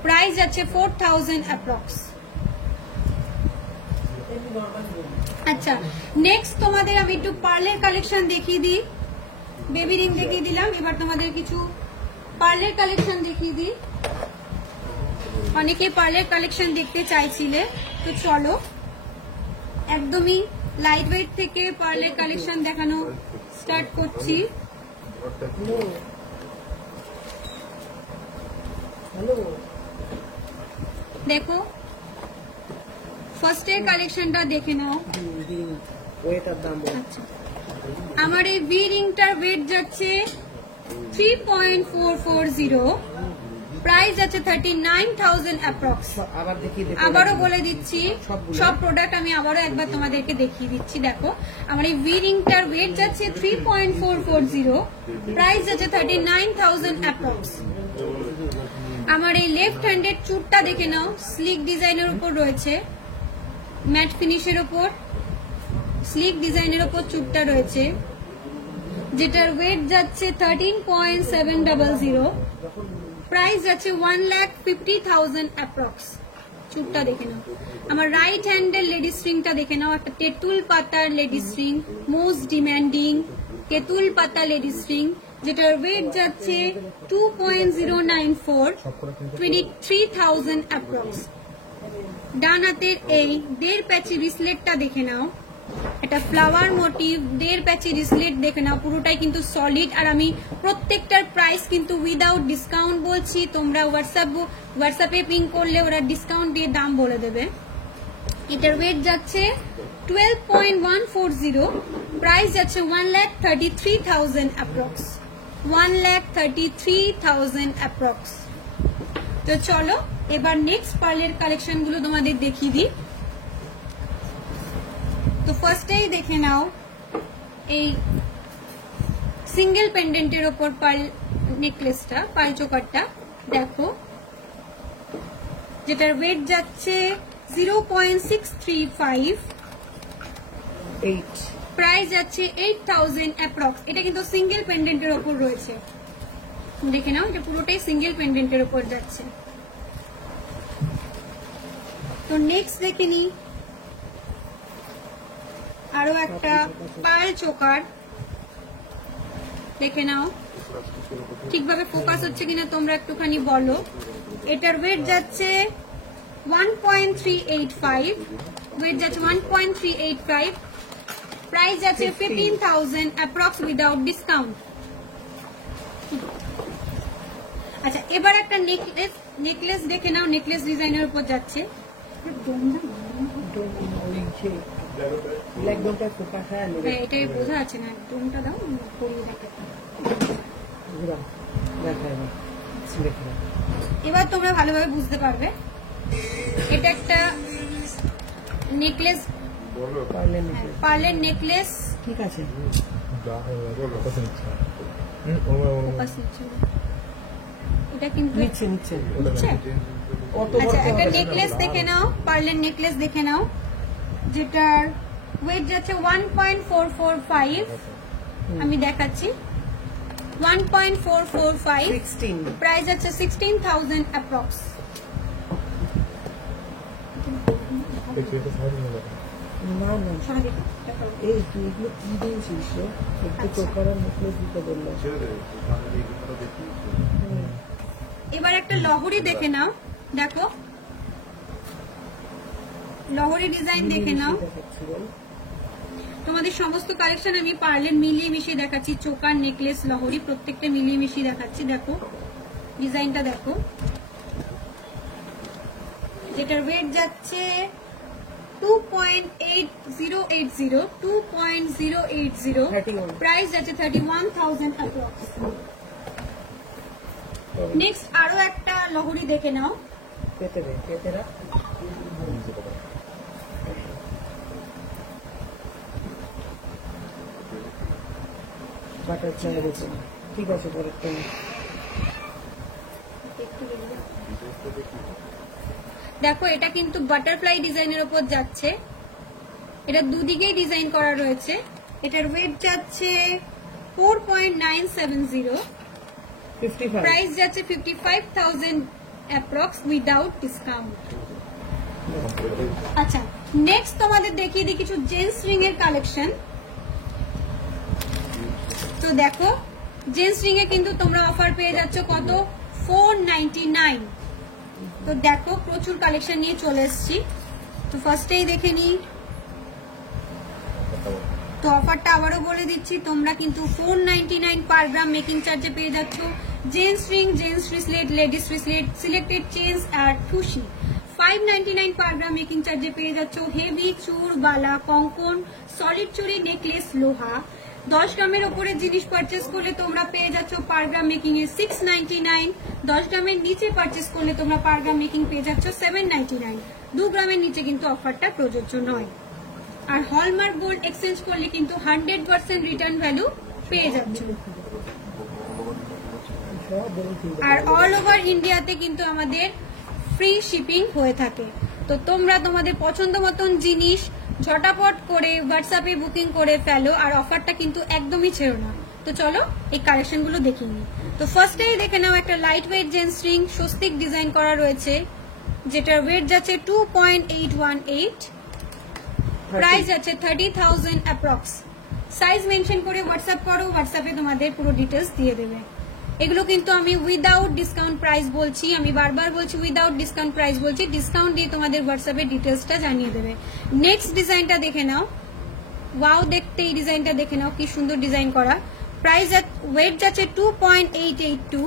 প্রাইস যাচ্ছে 4,000 অ্যাপ্রক্স। আচ্ছা, নেক্সট তোমাদের আমি একটু পার্লের কালেকশন দেখিয়ে দিই। বেবি রিং দেখিয়ে দিলাম, এবার তোমাদের কিছু পার্লের কালেকশন দেখিয়ে দিই। অনেকে পার্লের কালেকশন দেখতে চাইছিলে, তো চলো একদমই লাইট ওয়েট থেকে পার্লের কালেকশন দেখানো স্টার্ট করছি। হ্যালো, দেখো, ফার্স্টের কালেকশনটা দেখে নাও। ওয়েটার দাম বল। আচ্ছা, আমার এই ভি রিংটার ওয়েট যাচ্ছে 3.440, প্রাইস যাচ্ছে 39,000 অ্যাপ্রক্স। আবার দেখি আবারও বলে দিচ্ছি, সব প্রোডাক্ট আমি আবারও একবার তোমাদেরকে দেখিয়ে দিচ্ছি। দেখো, আমার এই ভি রিংটার ওয়েট যাচ্ছে 3.440, প্রাইস যাচ্ছে 39,000 অ্যাপ্রক্স। আমার এই লেফট হ্যান্ডের চুটটা দেখে নাও, স্লিক ডিজাইনের উপর রয়েছে, ম্যাট ফিনিশের উপর স্লিক ডিজাইনের উপর চুটটা রয়েছে, যেটার ওয়েট যাচ্ছে 13.700, প্রাইস যাচ্ছে 1,50,000 অ্যাপ্রক্স। চুটটা দেখে নাও। আমার রাইট হ্যান্ডের লেডিস রিংটা দেখে নাও, একটা তেঁতুল পাতার লেডিস রিং, মোস্ট ডিম্যান্ডিং তেঁতুল পাতা লেডিস রিং, যেটার ওয়েট যাচ্ছে 2.094, 23,000 অ্যাপ্রক্স। ডান হাতের এই 1.5 প্যাচি রিসলেটটা দেখে নাও, এটা ফ্লাওয়ার মোটিভ 1.5 প্যাচি রিসলেট দেখে নাও, পুরোটাই কিন্তু সলিড। আর আমি প্রত্যেকটার প্রাইস কিন্তু উইদাউট ডিসকাউন্ট বলছি, তোমরা হোয়াটসঅ্যাপে পিং করলে ওরা ডিসকাউন্ট দিয়ে দাম বলে দেবে। এটার ওয়েট যাচ্ছে 12.140, প্রাইস যাচ্ছে 1,33,000 অ্যাপ্রক্স, 1,33,000 অ্যাপ্রক্স। তো চলো এবার নেক্সট পার্লের কালেকশন গুলো তোমাদের দেখিয়ে দিই। তো ফার্স্টেই দেখে নাও এই সিঙ্গেল পেন্ডেন্টের ওপর পার্ল নেকলেসটা, পার্ল চোকারটা দেখো, যেটার ওয়েট যাচ্ছে 0.635, 8 প্রাইস যাচ্ছে 8,000 অ্যাপ্রক্স। এটা কিন্তু সিঙ্গেল পেন্ডেন্টের ওপর রয়েছে, দেখে নাও, এটা পুরোটাই সিঙ্গেল পেন্ডেন্টের ওপর যাচ্ছে। তো নেক্সট দেখে নি আরো একটা পার্ল চোকার, দেখে নাও, ঠিকভাবে ফোকাস হচ্ছে কিনা তোমরা একটুখানি বলো। এটার ওয়েট যাচ্ছে 1.385, ওয়েট যাচ্ছে 1.385, প্রাইস যাচ্ছে 15,000 অ্যাপ্রক্স উইদাউট ডিসকাউন্ট। আচ্ছা, এবার একটা নেকলেস দেখে নাও, নেকলেস ডিজাইনের উপর যাচ্ছে। একদমটা ফোকাস হয় না, হ্যাঁ, এটাই বোঝা যাচ্ছে না, ডোমটা দাও, পরিয়ে দেখে। দেখা এবার দেখে নাও। এবার তোমরা ভালোভাবে বুঝতে পারবে। এটা একটা নেকলেস, পারলেন না, পার্লের নেকলেস। ঠিক আছে, ফোকাস নিচ্ছে না। এটা কিন্তু নিচ্ছে নিচ্ছে নিচ্ছে? অত আচ্ছা বড় একটা হবে না। নেকলেস দেখে নাও, পার্লের নেকলেস দেখে নাও, যেটার ওয়েট যাচ্ছে 1.445। আমি দেখাচ্ছি 1.445, 16 প্রাইস আছে 16,000 অ্যাপ্রক্স। না না এই তুই এগুলো কি দিয়েছিস রে? একটু চোখার নেকলেস দিতে বললো। ছেড়ে দে, সামনে এই কথাটা দেখি। এবার একটা লহরি দেখে নাও, দেখো লহরি ডিজাইন দেখে নাও। দেখাচ্ছি বল। তোমাদের সমস্ত কালেকশন আমি পার্লের মিলিয়ে মিশিয়ে দেখাচ্ছি, চোকার নেকলেস লহরি প্রত্যেকটা মিলিয়ে মিশিয়ে দেখাচ্ছি। দেখো ডিজাইনটা দেখো, যেটার ওয়েট যাচ্ছে 2.8080, 2.080, 31 প্রাইস যাচ্ছে 31,000 অ্যাপ্রক্স। নেক্সট আরো একটা লহরি দেখে নাও, পেতে দে, পেতে রাখ। বাটার চাই দেখে না। ঠিক আছে পরে তুমি দেখো এটা কিন্তু বাটারফ্লাই ডিজাইনের উপর যাচ্ছে, এটা দুদিকেই ডিজাইন করা রয়েছে। এটার ওয়েট যাচ্ছে 4.970, 55 প্রাইস যাচ্ছে 55,000 অ্যাপ্রক্স উইদাউট ডিসকাউন্ট। আচ্ছা নেক্সট তোমাদের দেখিয়ে দিই কিছু জেন্টস রিং এর কালেকশন। তো দেখো জেন্টস রিং এ কিন্তু তোমরা অফার পেয়ে যাচ্ছ কত, 499। তো দেখো প্রচুর কালেকশন নিয়ে চলে এসেছি। তো ফার্স্টেই দেখে নিই, তো অফারটা আবারও বলে দিচ্ছি, তোমরা কিন্তু 499 পার গ্রাম মেকিং চার্জে পেয়ে যাচ্ছ gents ring, gents bracelet, ladies bracelet, selected chains আর খুশি। 599 পার গ্রাম মেকিং চার্জে পেয়ে যাচ্ছ হেভি চুর বালা কঙ্কন, সলিড চুরি, নেকলেস, লোহা। 10 গ্রামের ওপরে জিনিস পারচেস করলে তোমরা পেয়ে যাচ্ছ পার গ্রাম মেকিং এ 699। 10 গ্রামের নিচে পারচেস করলে তোমরা পার গ্রাম মেকিং পেয়ে যাচ্ছ 799। 2 গ্রামের নিচে কিন্তু অফারটা প্রযোজ্য নয়। আর হলমার্ক গোল্ড এক্সচেঞ্জ করলে কিন্তু 100% রিটার্ন ভ্যালু পেয়ে যাচ্ছ। আর অল ওভার ইন্ডিয়াতে কিন্তু আমাদের ফ্রি শিপিং হয়ে থাকে। তো তোমরা তোমাদের পছন্দ মতন জিনিস ঝটাপট করে হোয়াটসঅ্যাপে বুকিং করে ফেলো, আর অফারটা কিন্তু একদমই ছেড়ো না। তো চলো এই কালেকশনগুলো দেখে নিই। তো ফার্স্টেই দেখে নাও একটা light weight gents ring, Swastik design করা রয়েছে, যেটার ওয়েট যাচ্ছে 2.818, প্রাইস আছে 30,000 অ্যাপ্রক্স। সাইজ মেনশন করে হোয়াটসঅ্যাপ করো, হোয়াটসঅ্যাপে তোমাদের পুরো ডিটেলস দিয়ে দেবে। এগুলো কিন্তু আমি উইদাউট ডিসকাউন্ট প্রাইস বলছি, আমি বারবার বলছি উইদাউট ডিসকাউন্ট প্রাইস বলছি, ডিসকাউন্ট দিয়ে তোমাদের হোয়াটসঅ্যাপে ডিটেলসটা জানিয়ে দেবে। নেক্সট ডিজাইনটা দেখে নাও, ওয়াও দেখতে এই ডিজাইনটা দেখে নাও, কি সুন্দর ডিজাইন করা। প্রাইস ওয়েট যাচ্ছে 2.882,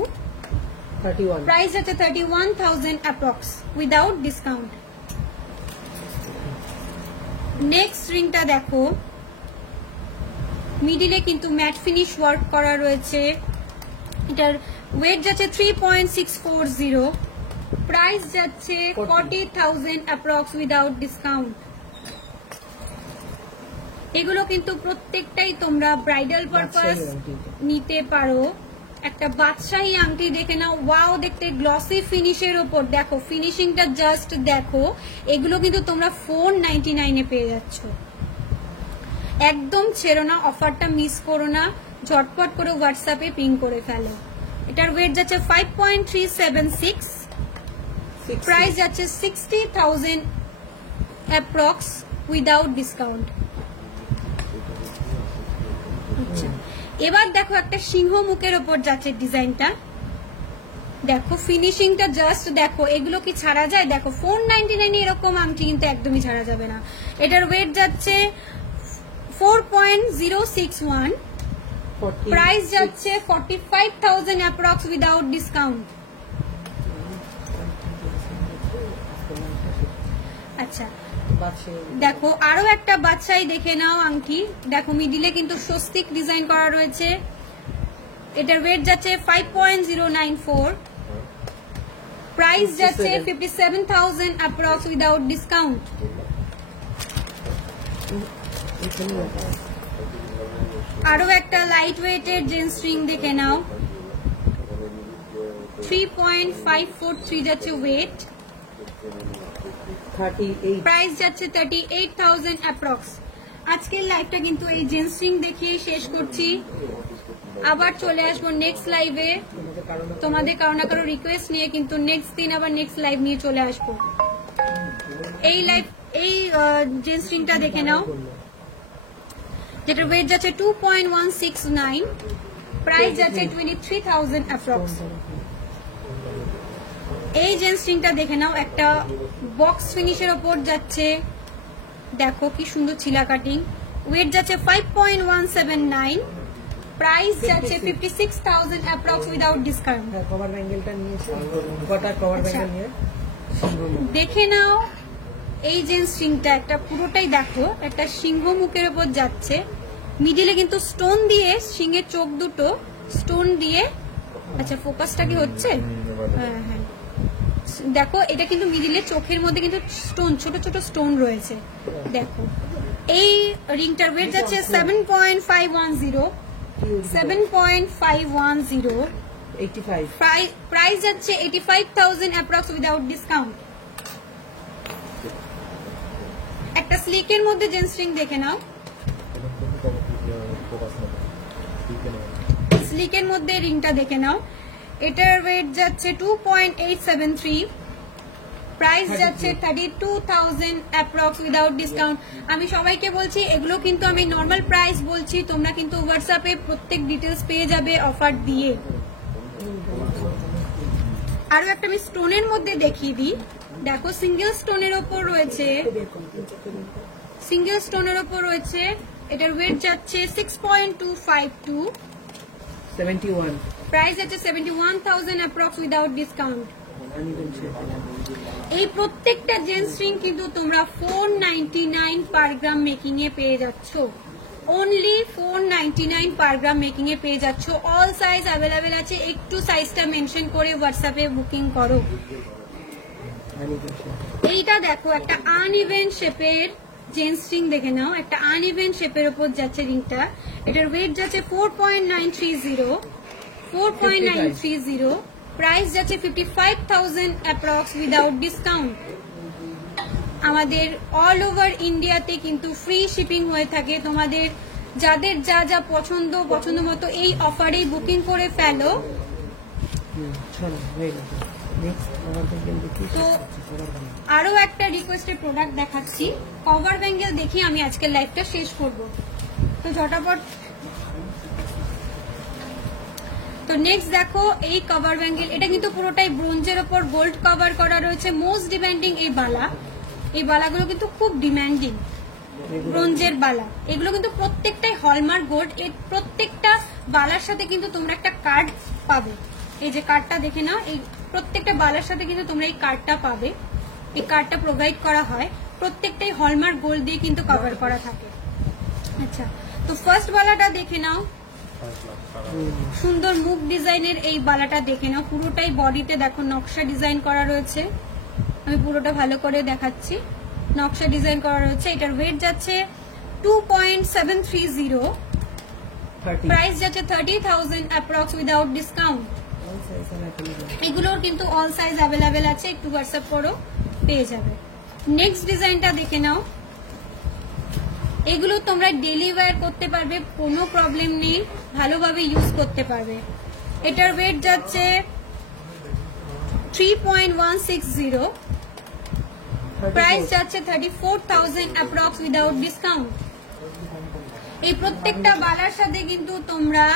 31 প্রাইস যাচ্ছে 31,000 অ্যাপ্রক্স উইদাউট ডিসকাউন্ট। নেক্সট রিংটা দেখো, মিডিলে কিন্তু ম্যাট ফিনিশ ওয়ার্ক করা রয়েছে, এটার ওয়েট যাচ্ছে 3.640, প্রাইস যাচ্ছে 40,000 অ্যাপ্রক্স উইদাউট ডিসকাউন্ট। এগুলো কিন্তু প্রত্যেকটাই তোমরা ব্রাইডাল পারপাস নিতে পারো। একটা বাদশাহী আংটি দেখে নাও, ওয়াও দেখতে গ্লসি ফিনিশের ওপর, দেখো ফিনিশিংটা জাস্ট দেখো। এগুলো কিন্তু তোমরা 499 এ পেয়ে যাচ্ছ। একদম ছেড়ো না, অফারটা মিস করো না, ঝটপট করে হোয়াটসঅ্যাপে পিং করে ফেলো। এটার ওয়েট যাচ্ছে 5.376, প্রাইস যাচ্ছে 60,000 অ্যাপ্রক্স উইদাউট ডিসকাউন্ট। আচ্ছা এবার দেখো একটা সিংহ মুখের ওপর যাচ্ছে ডিজাইনটা, দেখো ফিনিশিংটা জাস্ট দেখো। এগুলো কি ছাড়া যায়? দেখো 499 এরকম আংটি কিন্তু একদমই ছাড়া যাবে না। এটার ওয়েট যাচ্ছে 4.061, প্রাইস যাচ্ছে 45,000 অ্যাপ্রক্স উইদাউট ডিসকাউন্ট। আচ্ছা দেখো আরো একটা বাচ্চাই দেখে নাও আংটি, দেখো মিডিলে কিন্তু স্বস্তিক ডিজাইন করা রয়েছে, এটার ওয়েট যাচ্ছে 5.094, প্রাইস যাচ্ছে 57,000 অ্যাপ্রক্স উইদাউট ডিসকাউন্ট। আরো একটা লাইট ওয়েটের জেন্টস রিং দেখে নাও, 3.543 যাচ্ছে ওয়েট, 38 প্রাইস যাচ্ছে 38,000 অ্যাপ্রক্স। আজকের লাইভটা কিন্তু এই জেন্টস রিং দেখিয়ে শেষ করছি, আবার চলে আসবো নেক্সট লাইভে তোমাদের কারো না কারো রিকোয়েস্ট নিয়ে, কিন্তু নেক্সট দিন আবার নেক্সট লাইভ নিয়ে চলে আসবো। এই জেন্টস রিংটা দেখে নাও, যেটা ওয়েট যাচ্ছে 2.169, প্রাইস যাচ্ছে 23,000 অ্যাপ্রক্স। এই জেন্টস রিংটা দেখে নাও, একটা বক্স ফিনিশের ওপর যাচ্ছে, দেখো কি সুন্দর ছিলা কাটিং, ওয়েট যাচ্ছে 5.179, প্রাইস যাচ্ছে 56,000 অ্যাপ্রক্স উইদাউট ডিসকাউন্ট। কভার ব্যাঙ্গেলটা নিয়েছে, গোটা কভার ব্যাঙ্গেল নিয়ে দেখে নাও এই জেন্টস রিংটা, একটা পুরোটাই দেখো, একটা সিংহ মুখের ওপর যাচ্ছে, মিডিলে কিন্তু স্টোন দিয়ে, সিংহের চোখ দুটো স্টোন দিয়ে, আচ্ছা ফোকাসটা কি হচ্ছে, হ্যাঁ হ্যাঁ দেখো, এটা কিন্তু মিডিলে চোখের মধ্যে কিন্তু স্টোন, ছোট ছোট স্টোন রয়েছে, দেখো। এই রিংটার ওয়েট যাচ্ছে 7.510, 85 প্রাইস যাচ্ছে 85,000 অ্যাপ্রক্স উইদাউট ডিসকাউন্ট। একটা স্লিকের মধ্যে জেন্টস রিং দেখে নাও, স্লিকের মধ্যে রিংটা দেখে নাও, এটার ওয়েট যাচ্ছে 2.873, প্রাইস যাচ্ছে 32,000 অ্যাপ্রক্স উইদাউট ডিসকাউন্ট। আমি সবাইকে বলছি এগুলো কিন্তু আমি নর্মাল প্রাইস বলছি, তোমরা কিন্তু হোয়াটসঅ্যাপে প্রত্যেক ডিটেলস পেয়ে যাবে অফার দিয়ে। আরো একটা আমি স্টোনের মধ্যে দেখিয়ে দিই, দেখো সিঙ্গেল স্টোনের ওপর রয়েছে, সিঙ্গেল স্টোনের ওপর রয়েছে, এটার ওয়েট যাচ্ছে 6.252, 71 প্রাইস যাচ্ছে 71,000 অ্যাপ্রক্স উইদাউট ডিসকাউন্ট। এই প্রত্যেকটা জেন্টস রিং কিন্তু তোমরা 499 পার গ্রাম মেকিং এ পেয়ে যাচ্ছ, অনলি 499 পার গ্রাম মেকিং এ পেয়ে যাচ্ছ। অল সাইজ অ্যাভেলেবেল আছে, একটু সাইজটা মেনশন করে হোয়াটসঅ্যাপে বুকিং করো। এইটা দেখো, একটা আনইভেন শেপের জেন্টস রিং দেখে নাও, একটা আনইভেন শেপের উপর যাচ্ছে রিংটা, এটার ওয়েট যাচ্ছে 4.930, প্রাইস যাচ্ছে 55,000 অ্যাপ্রক্স উইদাউট ডিসকাউন্ট। আমাদের অল ওভার ইন্ডিয়াতে কিন্তু ফ্রি শিপিং হয়ে থাকে, তোমাদের যাদের যা যা পছন্দ মতো এই অফারেই বুকিং করে ফেলো। তো আরো একটা রিকোয়েস্টেড প্রোডাক্ট দেখাচ্ছি, কভার ব্যাঙ্গেল দেখি আমি আজকের লাইভটা শেষ করব, তো ঝটাপট। তো নেক্সট দেখো এই কভার ব্যাঙ্গেল, এটা কিন্তু পুরোটাই ব্রোঞ্জের ওপর গোল্ড কভার করা রয়েছে। মোস্ট ডিমান্ডিং এই বালা, এই বালাগুলো কিন্তু খুব ডিমান্ডিং, ব্রোঞ্জের বালা, এগুলো কিন্তু প্রত্যেকটাই হলমার্ক গোল্ড। এর প্রত্যেকটা বালার সাথে কিন্তু তোমরা একটা কার্ড পাবে, এই যে কার্ডটা দেখে নাও, এই প্রত্যেকটা বালার সাথে কিন্তু তোমরা এই কার্ডটা পাবে, এই কার্ডটা প্রোভাইড করা হয়, প্রত্যেকটাই হলমার্ক গোল্ড দিয়ে কিন্তু কভার করা থাকে। আচ্ছা, তো ফার্স্ট বালাটা দেখে নাও, সুন্দর মুখ ডিজাইনের এই বালাটা দেখে নাও, পুরোটাই বডিতে দেখো নকশা ডিজাইন করা রয়েছে, আমি পুরোটা ভালো করে দেখাচ্ছি, নকশা ডিজাইন করা রয়েছে। এটার ওয়েট যাচ্ছে 2.730, প্রাইস যাচ্ছে 30,000 অ্যাপ্রক্স উইদাউট ডিসকাউন্ট। এগুলোর কিন্তু অল সাইজ অ্যাভেলেবেল আছে, একটু হোয়াটসঅ্যাপ করো পেয়ে যাবে। নেক্সট ডিজাইনটা দেখে নাও, এগুলো তোমরা ডেলি ওয়্যার করতে পারবে, কোনো প্রবলেম নেই, ভালোভাবে ইউজ করতে পারবে। এটার ওয়েট যাচ্ছে 3.160, প্রাইস যাচ্ছে 34,000 অ্যাপ্রক্স উইদাউট ডিসকাউন্ট। এই প্রত্যেকটা বালার সাথে কিন্তু তোমরা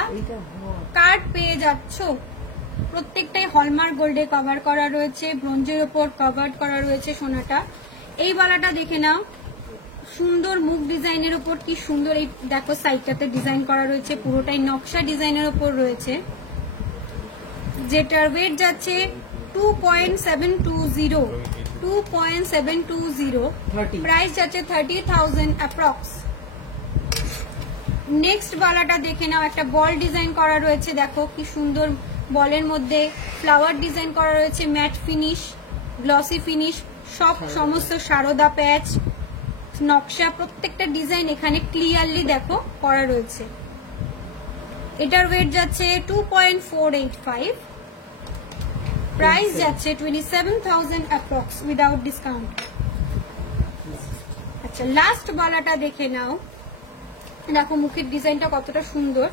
কার্ড পেয়ে যাচ্ছ, প্রত্যেকটাই হলমার্ক গোল্ডে কভার করা রয়েছে, ব্রোঞ্জের উপর কভার করা রয়েছে সোনাটা। এই বালাটা দেখে নাও, সুন্দর মুখ ডিজাইনের উপর কি সুন্দর, এই দেখো সাইডটাতে ডিজাইন করা রয়েছে, পুরোটাই নকশা ডিজাইনের উপর রয়েছে, যেটার ওয়েট যাচ্ছে 2.720, প্রাইস যাচ্ছে 30,000 অ্যাপ্রক্স। নেক্সট বালাটা দেখে নাও, একটা বল ডিজাইন করা রয়েছে, দেখো কি সুন্দর, বলের মধ্যে ফ্লাওয়ার ডিজাইন করা রয়েছে, ম্যাট ফিনিশ, গ্লসি ফিনিশ, সমস্ত সারদা প্যাচ নকশা, প্রত্যেকটা ডিজাইন এখানে ক্লিয়ারলি দেখো করা রয়েছে। এটার ওয়েট যাচ্ছে 2.485, প্রাইস যাচ্ছে 27,000 অ্যাপ্রক্স উইদাউট ডিসকাউন্ট। আচ্ছা লাস্ট বালাটা দেখে নাও, দেখো মুখের ডিজাইনটা কতটা সুন্দর,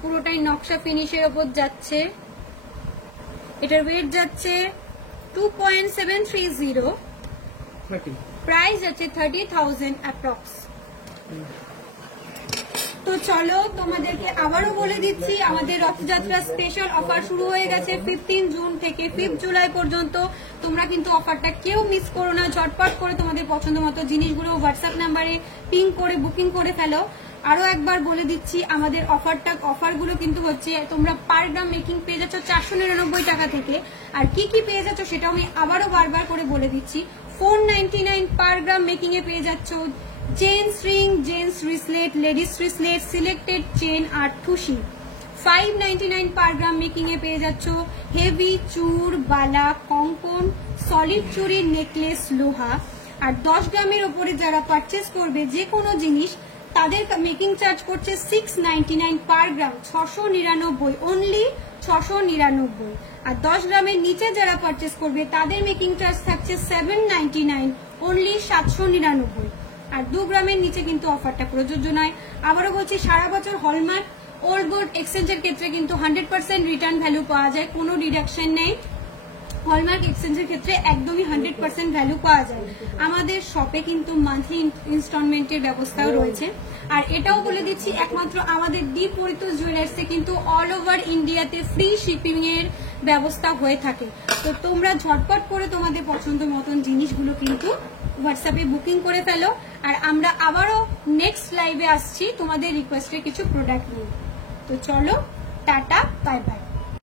পুরোটাই নকশা ফিনিশের ওপর যাচ্ছে। এটার ওয়েট যাচ্ছে 2.730, প্রাইস যাচ্ছে 30,000 অ্যাপ্রক্স। তো চলো তোমাদেরকে আবারও বলে দিচ্ছি, আমাদের রথযাত্রা স্পেশাল অফার শুরু হয়ে গেছে 15 জুন থেকে 5 জুলাই পর্যন্ত। তোমরা কিন্তু অফারটা কেউ মিস করো না, ঝটপট করে তোমাদের পছন্দ মতো জিনিসগুলো হোয়াটসঅ্যাপ নাম্বারে পিং করে বুকিং করে ফেলো। আরো একবার বলে দিচ্ছি, আমাদের অফারগুলো কিন্তু হচ্ছে তোমরা পার গ্রাম মেকিং পেয়ে যাচ্ছ 499 টাকা থেকে। আর কি কি পেয়ে যাচ্ছ সেটা আমি আবারও বারবার করে বলে দিচ্ছি। 499 পার গ্রাম মেকিং এ পেয়ে যাচ্ছ gents ring, gents bracelet, ladies bracelet, selected chain আর ঠুসি। 599 পার গ্রাম মেকিং এ পেয়ে যাচ্ছ হেভি চূড়, বালা, কঙ্কন, সলিড চুড়ির নেকলেস, লোহা। আর 10 গ্রামের ওপরে যারা পারচেস করবে যে কোনো জিনিস, তাদের মেকিং চার্জ করছে 699 পার গ্রাম, 699, অনলি 699। আর 10 গ্রামের নিচে যারা পারচেস করবে তাদের মেকিং চার্জ থাকছে 799, অনলি 799। আর 2 গ্রামের নিচে কিন্তু অফারটা প্রযোজ্য নয়। আবারও বলছি, সারা বছর হলমার্ক ওল্ড গোল্ড এক্সচেঞ্জের ক্ষেত্রে কিন্তু 100% রিটার্ন ভ্যালু পাওয়া যায়, কোনো ডিডাকশন নেই। হলমার্ক এক্সচেঞ্জের ক্ষেত্রে একদমই 100% ভ্যালু পাওয়া যায়। আমাদের শপে কিন্তু মান্থলি ইনস্টলমেন্টের ব্যবস্থাও রয়েছে। আর এটাও বলে দিচ্ছি, একমাত্র আমাদের দীপ পরিতোষ জুয়েলার্সে কিন্তু অল ওভার ইন্ডিয়াতে ফ্রি শিপিং এর ব্যবস্থা হয়ে থাকে। তো তোমরা ঝটপট করে তোমাদের পছন্দ মতন জিনিসগুলো কিন্তু হোয়াটসঅ্যাপে বুকিং করে ফেলো। আর আমরা আবারও নেক্সট লাইভে আসছি তোমাদের রিকোয়েস্টের কিছু প্রোডাক্ট নিয়ে। তো চলো, টাটা, বাই বাই।